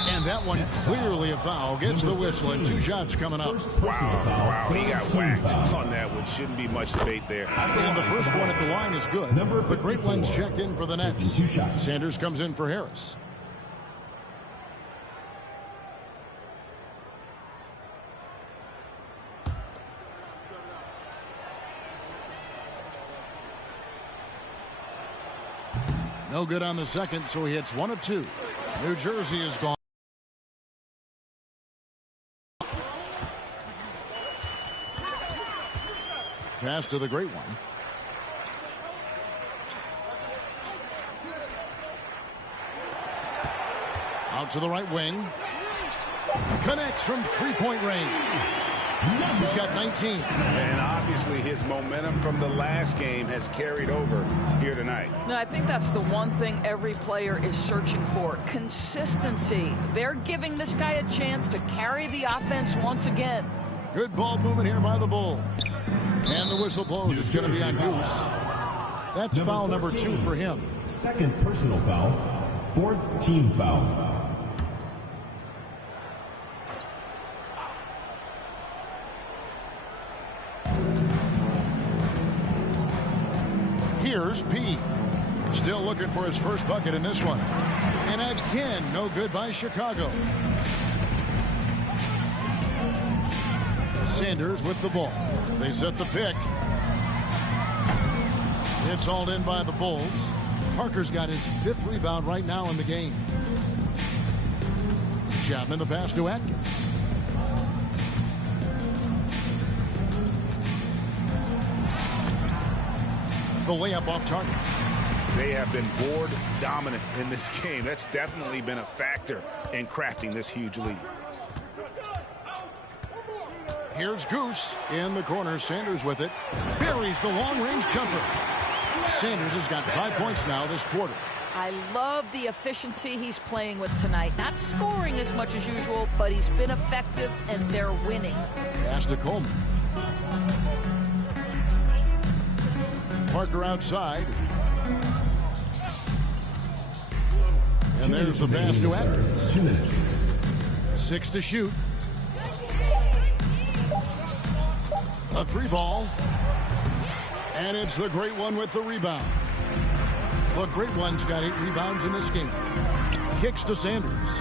And that one clearly a foul. Gets the whistle and 2 shots coming up. Wow, he got whacked on that one. Shouldn't be much debate there. And the first one at the line is good. The great one's checked in for the Nets. Sanders comes in for Harris. No good on the second, so he hits 1 of 2. New Jersey is gone. Pass to the great one. Out to the right wing. Connects from three-point range. He's got 19. And obviously his momentum from the last game has carried over here tonight. No, I think that's the one thing every player is searching for. Consistency. They're giving this guy a chance to carry the offense once again. Good ball movement here by the Bulls. And the whistle blows. It's going to be on Goose. That's foul number 2 for him. Second personal foul. 4th team foul. Here's P. Still looking for his first bucket in this one. And again, no good by Chicago. Sanders with the ball. They set the pick. It's hauled in by the Bulls. Parker's got his 5th rebound right now in the game. Chapman the pass to Atkins. The layup off target. They have been board dominant in this game. That's definitely been a factor in crafting this huge lead. Here's Goose in the corner. Sanders with it. Buries the long-range jumper. Sanders has got 5 points now this quarter. I love the efficiency he's playing with tonight. Not scoring as much as usual, but he's been effective, and they're winning. Pass to Coleman. Parker outside. And there's the pass to Atkins. 2 minutes. 6 to shoot. A 3 ball. And it's the Great One with the rebound. The Great One's got 8 rebounds in this game. Kicks to Sanders.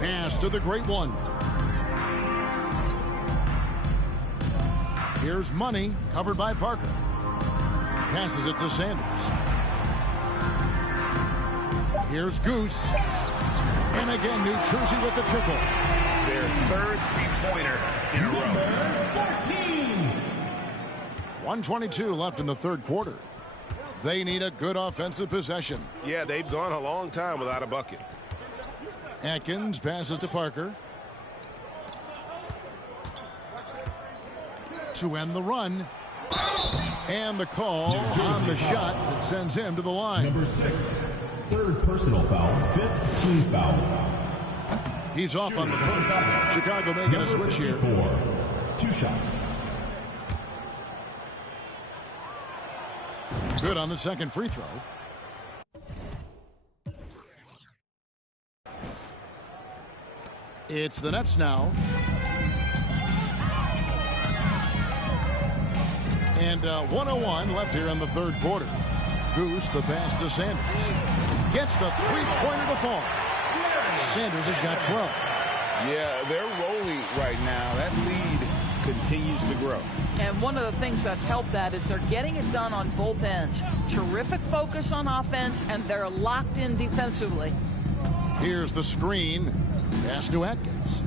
Pass to the Great One. Here's Money, covered by Parker. Passes it to Sanders. Here's Goose. And again, New Jersey with the triple. Their third three-pointer in a row. 1:22 left in the third quarter. They need a good offensive possession. Yeah, they've gone a long time without a bucket. Atkins passes to Parker. To end the run. And the call on the shot that sends him to the line. Number 6, third personal foul, 5th team foul. He's off on the first. Chicago making a switch here. 2 shots. Good on the second free throw. It's the Nets now. And 1:01 left here in the third quarter. Goose, the pass to Sanders. Gets the three-pointer to fall. Sanders has got 12. Yeah, they're rolling right now. That lead continues to grow. And one of the things that's helped that is they're getting it done on both ends. Terrific focus on offense, and they're locked in defensively. Here's the screen. Pass to Atkins.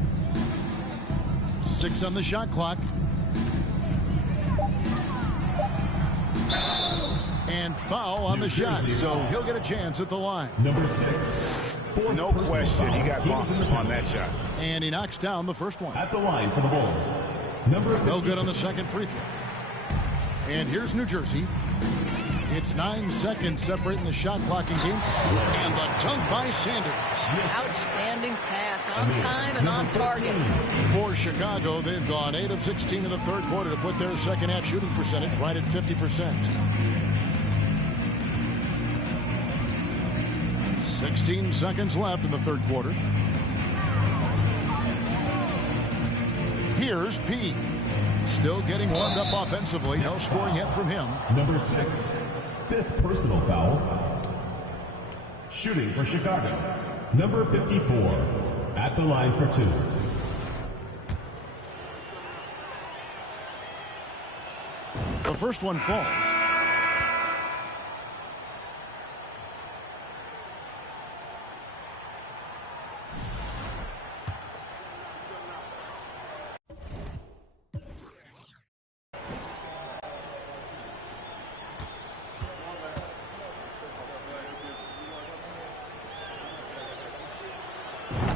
6 on the shot clock. And foul on the shot, so he'll get a chance at the line. Number 6. No question, he got bumped on that shot. And he knocks down the first one. At the line for the Bulls. Number 50. No good on the second free throw. And here's New Jersey. It's 9 seconds separating the shot clock in game. And the dunk by Sanders. Outstanding pass on time and on target. For Chicago, they've gone 8 of 16 in the third quarter to put their second half shooting percentage right at 50%. 16 seconds left in the third quarter. Here's P. Still getting warmed up offensively. No scoring yet from him. Number 6. 5th personal foul. Shooting for Chicago. Number 54. At the line for 2. The first one falls.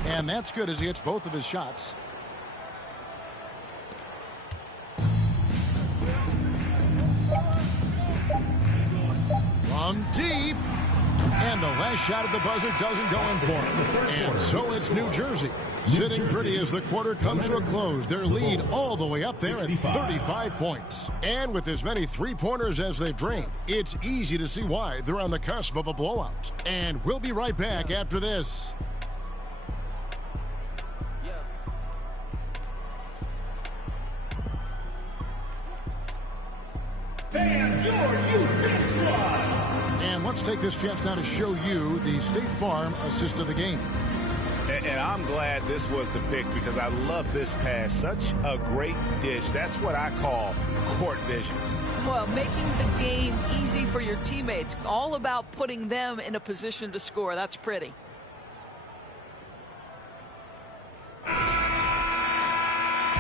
And that's good as he hits both of his shots. From deep. And the last shot at the buzzer doesn't go in for him. And so it's New Jersey. Sitting pretty as the quarter comes to a close. Their lead all the way up there at 35 points. And with as many three-pointers as they've drained, it's easy to see why they're on the cusp of a blowout. And we'll be right back after this. And let's take this chance now to show you the State Farm assist of the game. And I'm glad this was the pick because I love this pass. Such a great dish. That's what I call court vision. Well, making the game easy for your teammates. All about putting them in a position to score. That's pretty.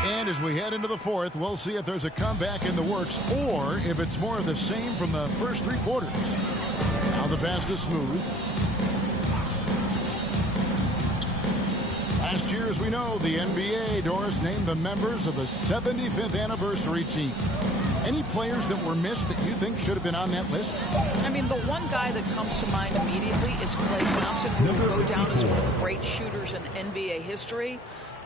And as we head into the fourth, we'll see if there's a comeback in the works or if it's more of the same from the first 3 quarters. Now the pass is smooth. Last year, as we know, the NBA, Doris, named the members of the 75th anniversary team. Any players that were missed that you think should have been on that list? I mean, the one guy that comes to mind immediately is Klay Thompson, who will go down as one of the great shooters in NBA history.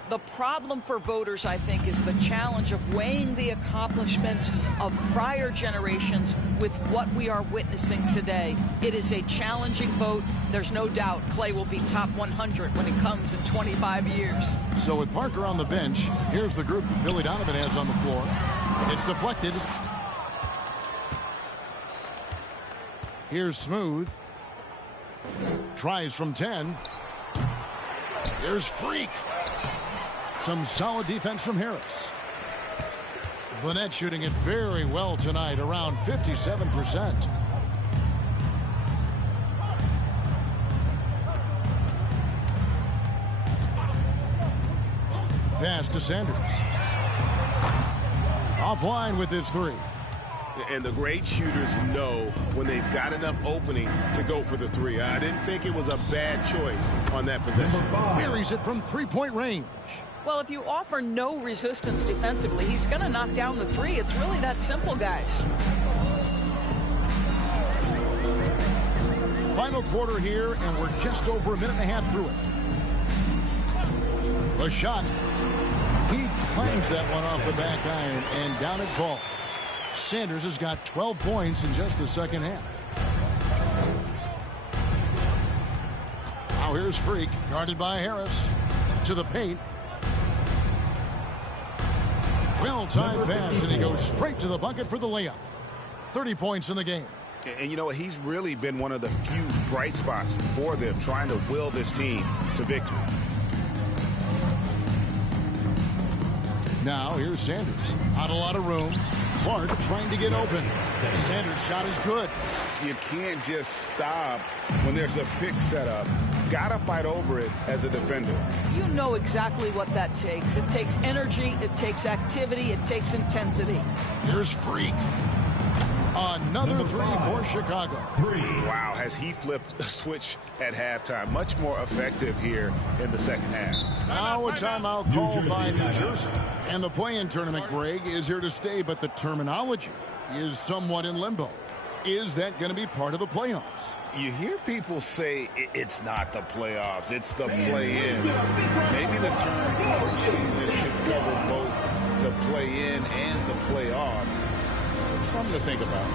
The problem for voters, I think, is the challenge of weighing the accomplishments of prior generations with what we are witnessing today. It is a challenging vote. There's no doubt Klay will be top 100 when it comes in 25 years. So with Parker on the bench, here's the group that Billy Donovan has on the floor. It's deflected. Here's Smooth. Tries from 10. Here's Freak. Some solid defense from Harris. Burnett shooting it very well tonight, around 57%. Pass to Sanders. Offline with his three. And the great shooters know when they've got enough opening to go for the three. I didn't think it was a bad choice on that possession. Buries it from three-point range. Well, if you offer no resistance defensively, he's going to knock down the three. It's really that simple, guys. Final quarter here, and we're just over a minute and a half through it. The shot. He clangs that one off the back iron, and down it falls. Sanders has got 12 points in just the second half. Now here's Freak, guarded by Harris. To the paint. Well-timed pass, and he goes straight to the bucket for the layup. 30 points in the game. And you know, he's really been one of the few bright spots for them, trying to will this team to victory. Now here's Sanders. Not a lot of room. Clark trying to get open. Sanders' shot is good. You can't just stop when there's a pick set up. Gotta fight over it as a defender. You know exactly what that takes. It takes energy, it takes activity, it takes intensity. Here's Freak. Another three for Chicago. Wow, has he flipped a switch at halftime. Much more effective here in the second half. Now a timeout called by New Jersey. And the play-in tournament, Greg, is here to stay, but the terminology is somewhat in limbo. Is that going to be part of the playoffs? You hear people say it's not the playoffs, it's the play-in. Maybe the term postseason should cover both the play-in and the playoff. Something to think about.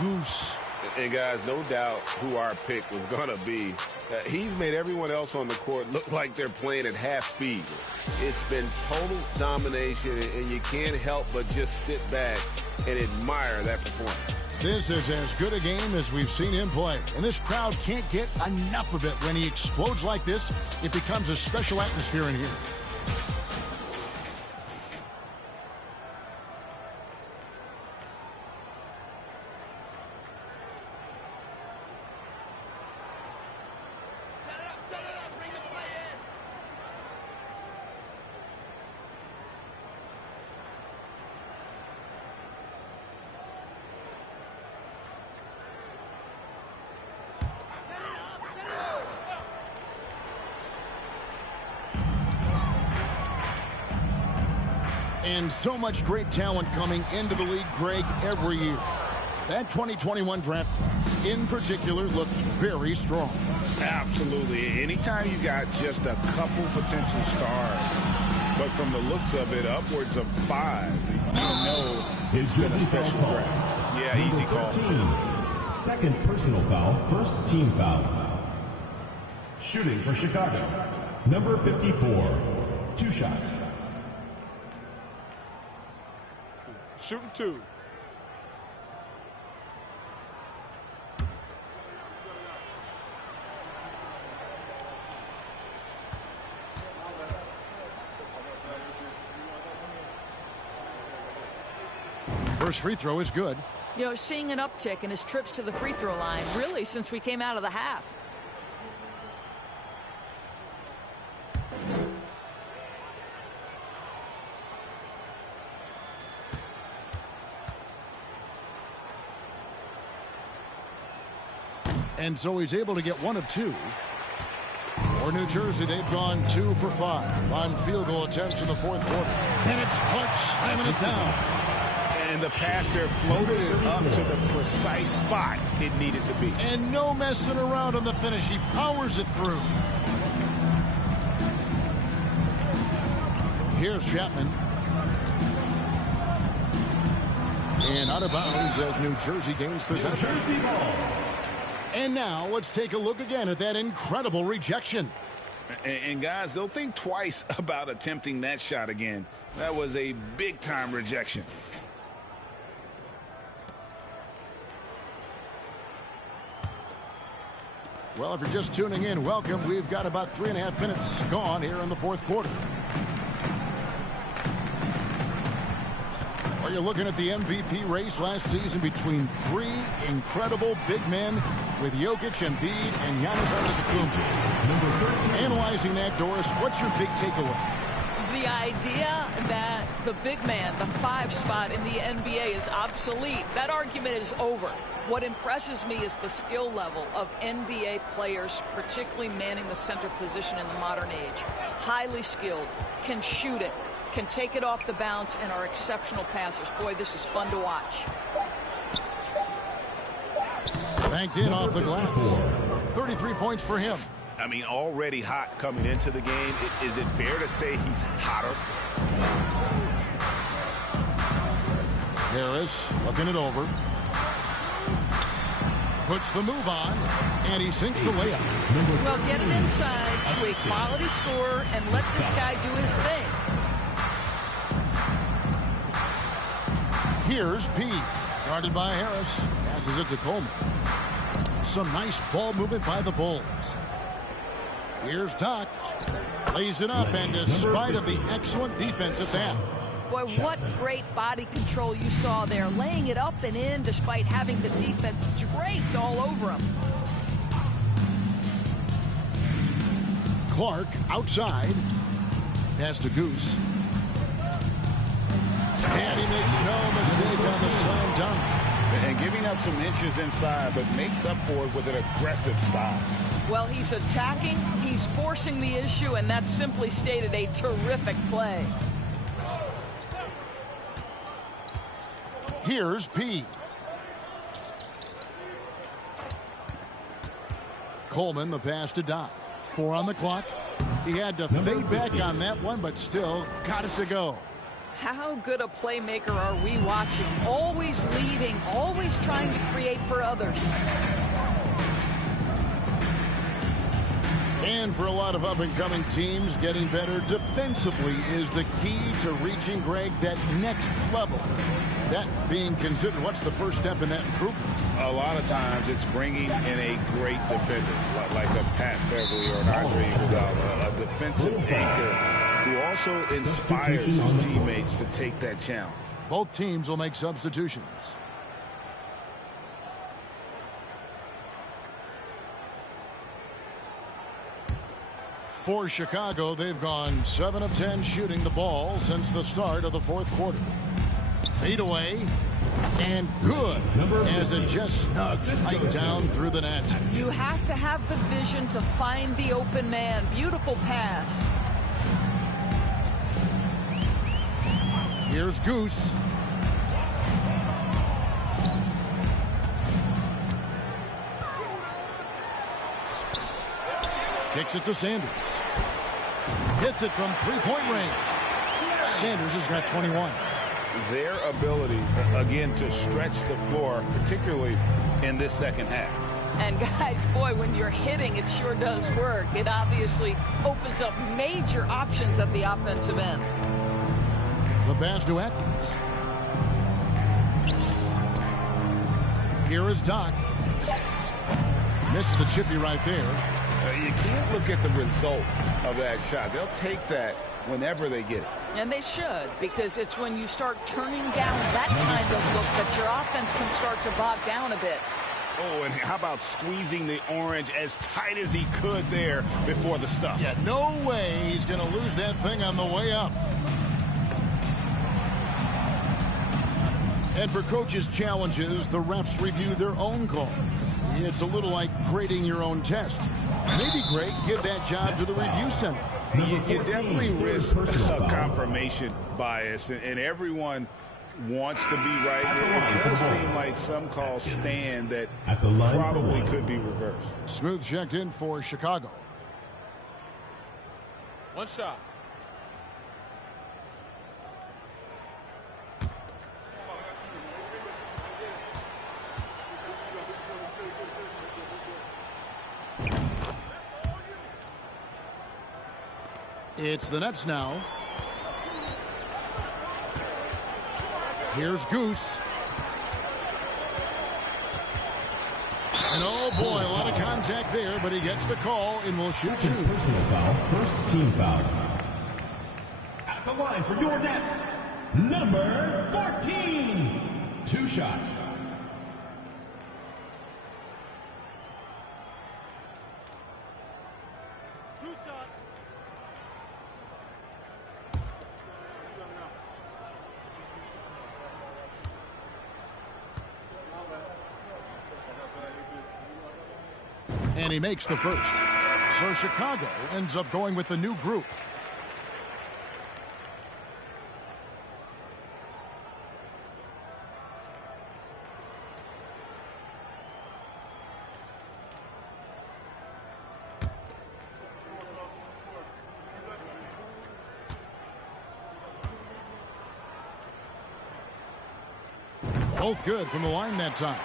Goose. And guys, no doubt who our pick was going to be. He's made everyone else on the court look like they're playing at half speed. It's been total domination, and you can't help but just sit back and admire that performance. This is as good a game as we've seen him play. And this crowd can't get enough of it. When he explodes like this, it becomes a special atmosphere in here. And so much great talent coming into the league, Greg, every year. That 2021 draft, in particular, looks very strong. Absolutely. Anytime you got just a couple potential stars, but from the looks of it, upwards of 5, you know it's been a special draft. Yeah, Number easy call. 13, second personal foul, first team foul. Shooting for Chicago. Number 54, 2 shots. Shooting 2. First free throw is good. You know, seeing an uptick in his trips to the free throw line, really, since we came out of the half. And so he's able to get 1 of 2. For New Jersey, they've gone 2 for 5 on field goal attempts in the fourth quarter. And it's Clark slamming it down. And the pass there floated it up to the precise spot it needed to be. And no messing around on the finish. He powers it through. Here's Chapman. And out of bounds as New Jersey gains possession. And now let's take a look again at that incredible rejection. And guys, they'll think twice about attempting that shot again. That was a big-time rejection. Well, if you're just tuning in, welcome. We've got about 3.5 minutes gone here in the fourth quarter. Well, you're looking at the MVP race last season between 3 incredible big men with Jokic, Embiid, and Giannis Antetokounmpo. Analyzing that, Doris, what's your big takeaway? The idea that the big man, the 5 spot in the NBA, is obsolete. That argument is over. What impresses me is the skill level of NBA players, particularly manning the center position in the modern age. Highly skilled, can shoot it, can take it off the bounce, and are exceptional passers. Boy, this is fun to watch. Banked in off the glass. 33 points for him. I mean, already hot coming into the game. Is it fair to say he's hotter? Harris looking it over. Puts the move on, and he sinks the layup. Well, get it inside to a quality scorer and let this guy do his thing. Here's P. Guarded by Harris. Passes it to Coleman. Some nice ball movement by the Bulls. Here's Doc. Lays it up, and despite of the excellent defense at that. Boy, what great body control you saw there. Laying it up and in despite having the defense draped all over him. Clark outside. Pass to Goose. And he makes no mistake on the slam dunk. And giving up some inches inside, but makes up for it with an aggressive style. Well, he's attacking, he's forcing the issue, and that simply stated a terrific play. Here's P. Coleman, the pass to Doc. 4 on the clock. He had to fade back on that one, but still got it to go. How good a playmaker are we watching? Always leading, always trying to create for others. And for a lot of up-and-coming teams, getting better defensively is the key to reaching, Greg, that next level. That being considered, what's the first step in that improvement? A lot of times it's bringing in a great defender, like a Pat Beverly or an Andre Iguodala, a defensive anchor who also inspires his teammates to take that challenge. Both teams will make substitutions. For Chicago, they've gone 7 of 10 shooting the ball since the start of the fourth quarter. Fade away, and good, as it just snugs right down through the net. You have to have the vision to find the open man. Beautiful pass. Here's Goose. Kicks it to Sanders. Hits it from three-point range. Sanders has got 21. Their ability, again, to stretch the floor, particularly in this second half. And guys, boy, when you're hitting, it sure does work. It obviously opens up major options at the offensive end. The pass to Atkins. Here is Doc. Misses the chippy right there. You can't look at the result of that shot. They'll take that whenever they get it. And they should, because it's when you start turning down that kind of look that your offense can start to bog down a bit. Oh, and how about squeezing the orange as tight as he could there before the stuff? Yeah, no way he's going to lose that thing on the way up. And for coaches' challenges, the refs review their own call. It's a little like grading your own test. Maybe, Greg, give that job to the review center. You definitely risk a confirmation bias, and everyone wants to be right. It does seem like some calls stand that probably could be reversed. Smooth checked in for Chicago. One shot. It's the Nets now. Here's Goose. And oh boy, a lot of contact there, but he gets the call and will shoot two. Personal foul, first team foul. At the line for your Nets, number 14. 2 shots. And he makes the first. So Chicago ends up going with the new group. Both good from the line that time.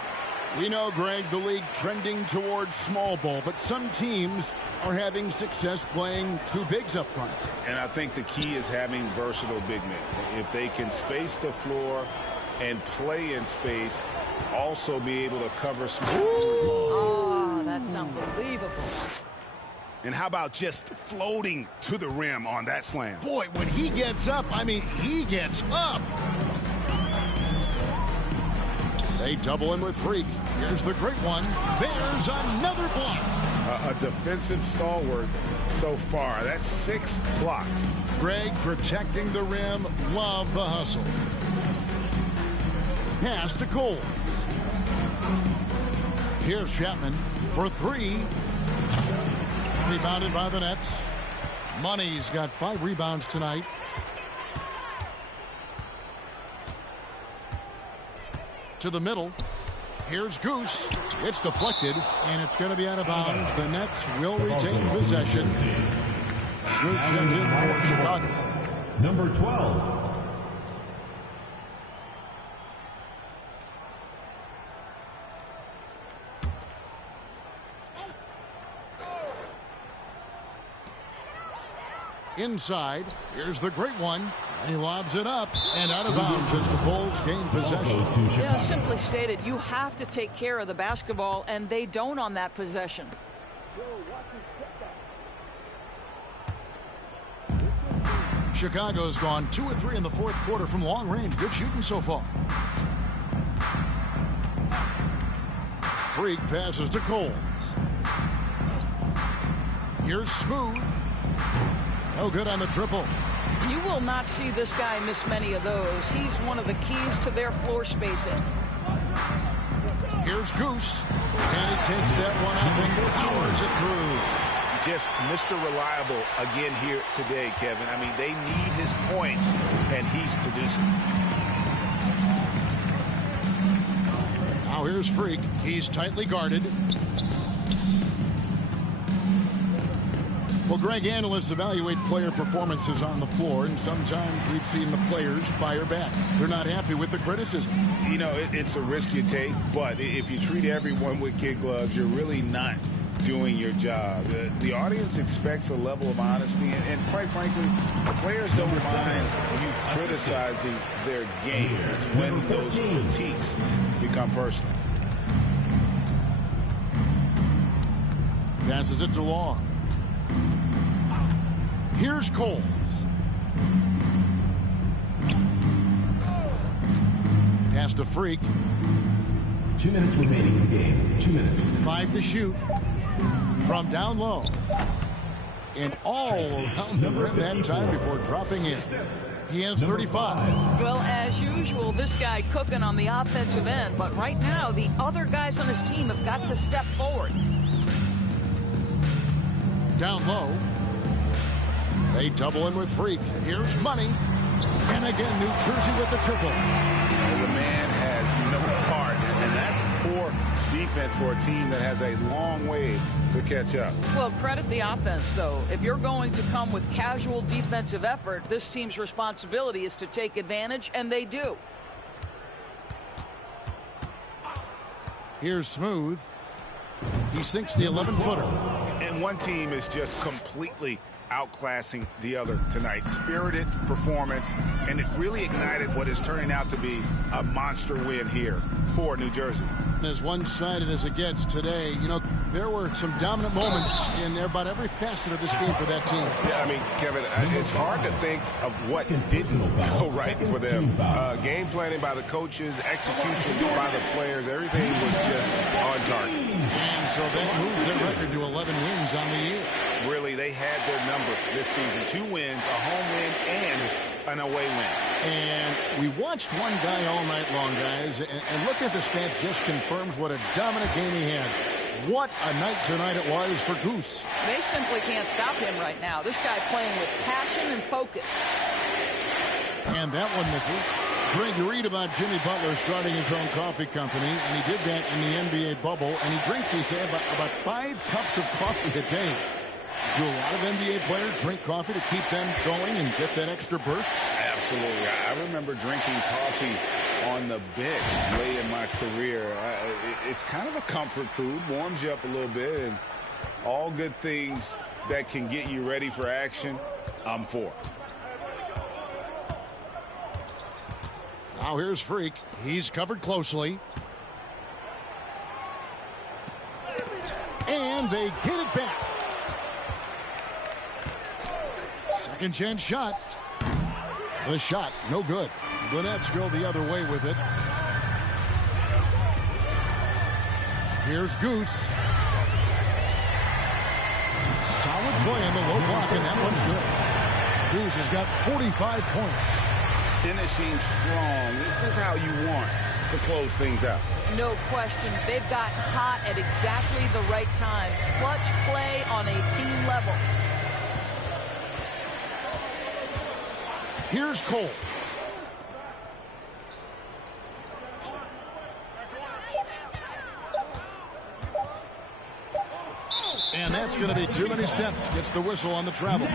We know, Greg, the league trending towards small ball, but some teams are having success playing two bigs up front. And I think the key is having versatile big men. If they can space the floor and play in space, also be able to cover small. Oh, that's unbelievable. And how about just floating to the rim on that slam? Boy, when he gets up, I mean, he gets up. They double him with Freak. Here's the great one. There's another block. A defensive stalwart so far. That's 6 blocks. Greg protecting the rim. Love the hustle. Pass to Cole. Here's Chapman for 3. Rebounded by the Nets. Money's got 5 rebounds tonight. To the middle. Here's Goose. It's deflected, and it's going to be out of bounds. The Nets will retain possession. Smooth checked in for Chicago. Number 12. Inside, here's the great one. He lobs it up and out of bounds as the Bulls gain possession. Yeah, simply stated, you have to take care of the basketball, and they don't on that possession. Chicago's gone 2 of 3 in the fourth quarter from long range. Good shooting so far. Freak passes to Coles. Here's Smooth. No good on the triple. You will not see this guy miss many of those. He's one of the keys to their floor spacing. Here's Goose. And he takes that one up and powers it through. Just Mr. Reliable again here today, Kevin. I mean, they need his points, and he's producing. Now here's Freak. He's tightly guarded. Well, Greg, analysts evaluate player performances on the floor, and sometimes we've seen the players fire back. They're not happy with the criticism. You know, it's a risk you take, but if you treat everyone with kid gloves, you're really not doing your job. The audience expects a level of honesty, and quite frankly, the players don't mind you criticizing their game. It's when those critiques become personal. Passes it to Long. Here's Coles. Pass to Freak. 2 minutes remaining in the game. 2 minutes. 5 to shoot. From down low. And all around the rim that time before dropping in. He has 35. Well, as usual, this guy cooking on the offensive end. But right now, the other guys on his team have got to step forward. Down low. They double in with Freak. Here's Money. And again, New Jersey with the triple. The man has no heart, and that's poor defense for a team that has a long way to catch up. Well, credit the offense, though. If you're going to come with casual defensive effort, this team's responsibility is to take advantage, and they do. Here's Smooth. He sinks the 11-footer. And one team is just completely outclassing the other tonight. Spirited performance, and it really ignited what is turning out to be a monster win here for New Jersey. As one-sided as it gets today, you know, there were some dominant moments in about every facet of this game for that team. Yeah, I mean, Kevin, it's hard to think of what didn't go right for them. Game planning by the coaches, execution by the players, everything was just on target. And so that moves their record to 11 wins on the year. Really, they had their number this season. 2 wins, a home win, and an away win. And we watched one guy all night long, guys, and looking at the stats just confirms what a dominant game he had. What a night tonight it was for Goose. They simply can't stop him right now. This guy playing with passion and focus. And that one misses. Greg, you read about Jimmy Butler starting his own coffee company, and he did that in the NBA bubble, and he drinks, he said, about 5 cups of coffee a day. Do a lot of NBA players drink coffee to keep them going and get that extra burst? Absolutely. I remember drinking coffee on the bench late in my career. It's kind of a comfort food, warms you up a little bit, and all good things that can get you ready for action, I'm for. Now here's Freak. He's covered closely. And they get it back. Second chance shot. The shot, no good. The Nets go the other way with it. Here's Goose. Solid play in the low block, and that one's good. Goose has got 45 points. Finishing strong. This is how you want to close things out. No question. They've gotten hot at exactly the right time. Clutch play on a team level. Here's Cole. And that's going to be too many steps. Gets the whistle on the travel.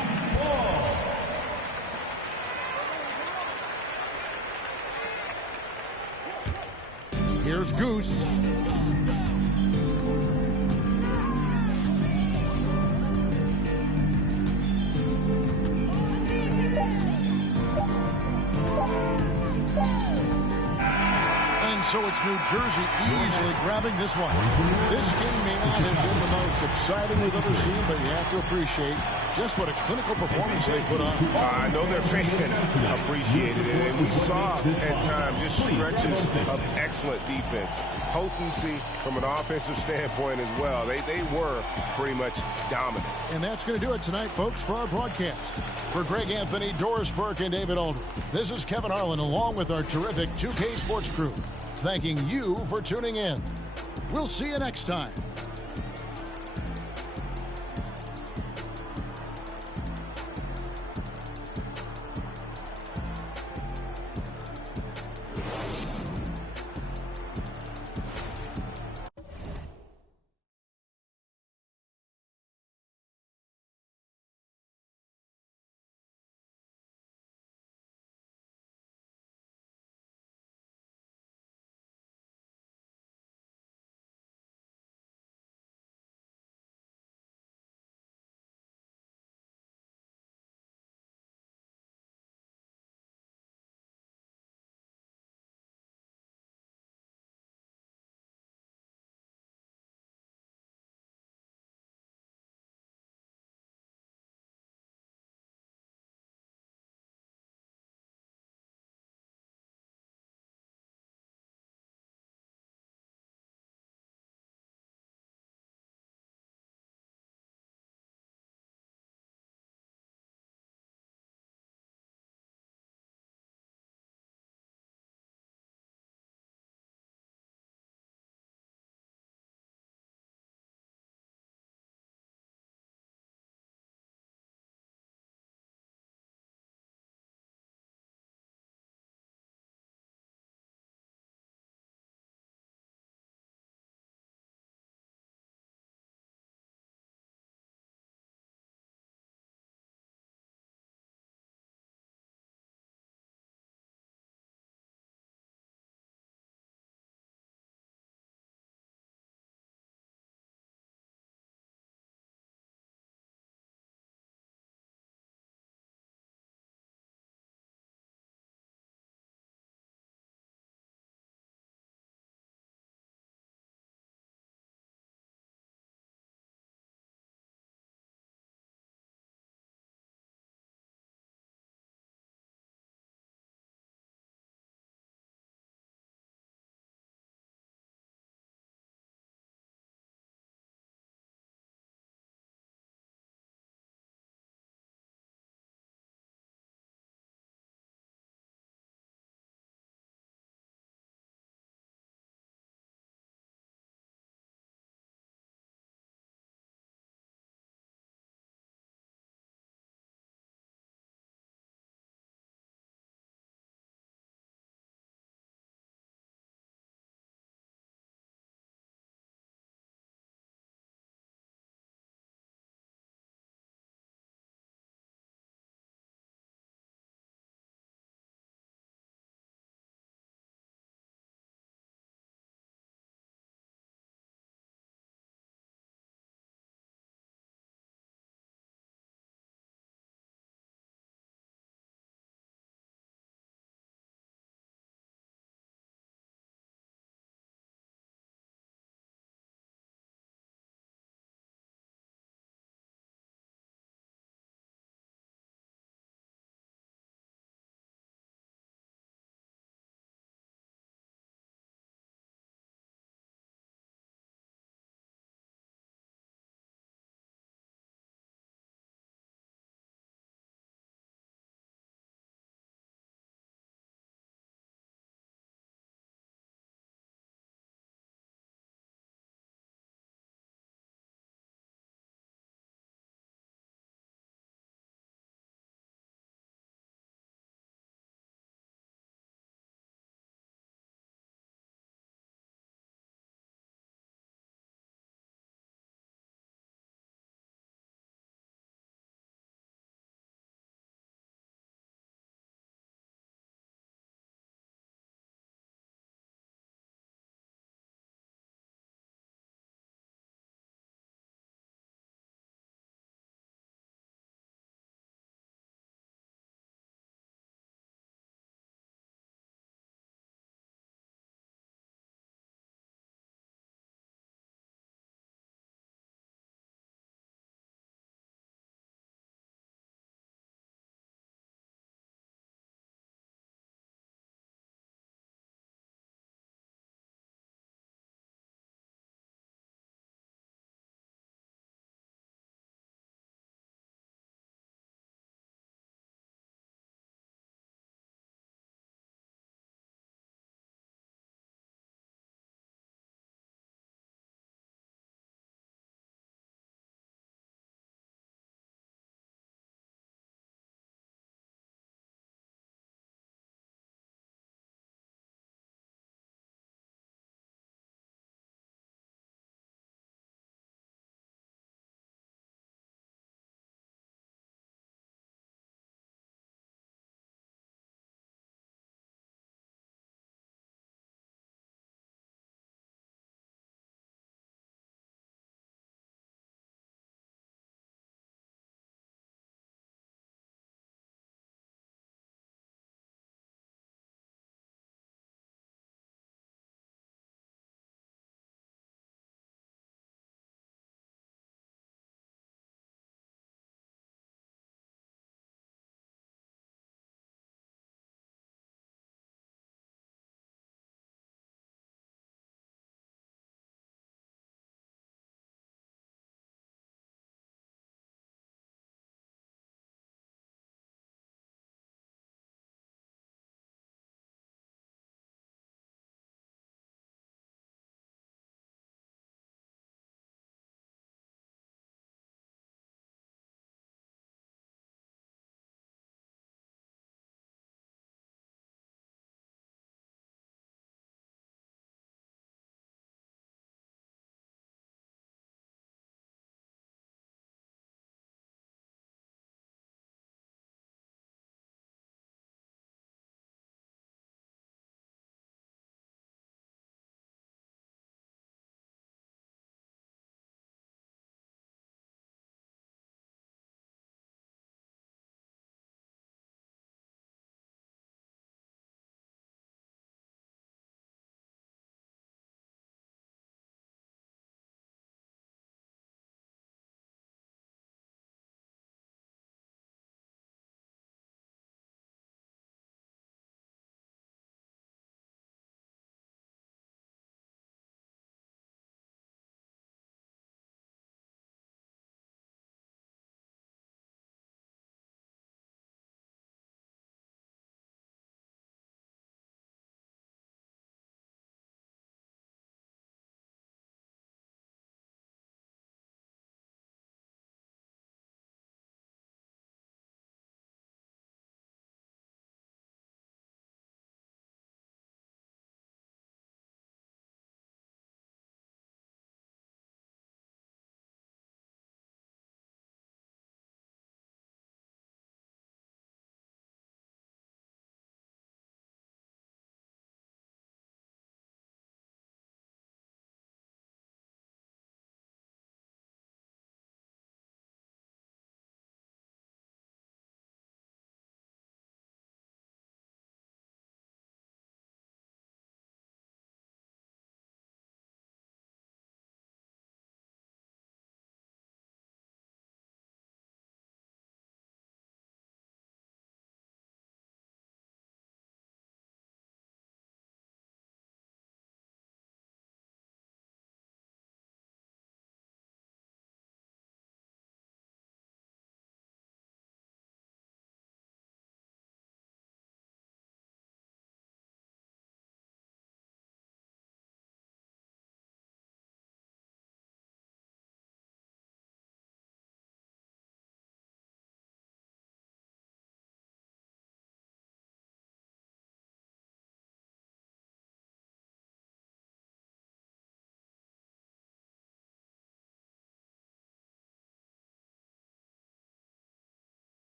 Here's Goose. So it's New Jersey easily grabbing this one. This game may not have been the most exciting we've ever seen, but you have to appreciate just what a clinical performance they put on. I know their fans appreciated it, and we saw at times just stretches of excellent defense. Potency from an offensive standpoint as well. They were pretty much dominant. And that's going to do it tonight, folks, for our broadcast. For Greg Anthony, Doris Burke, and David Aldridge, this is Kevin Harlan along with our terrific 2K Sports crew, thanking you for tuning in. We'll see you next time.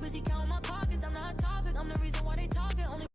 busy counting my pockets. I'm not a topic. I'm the reason why they talking. Only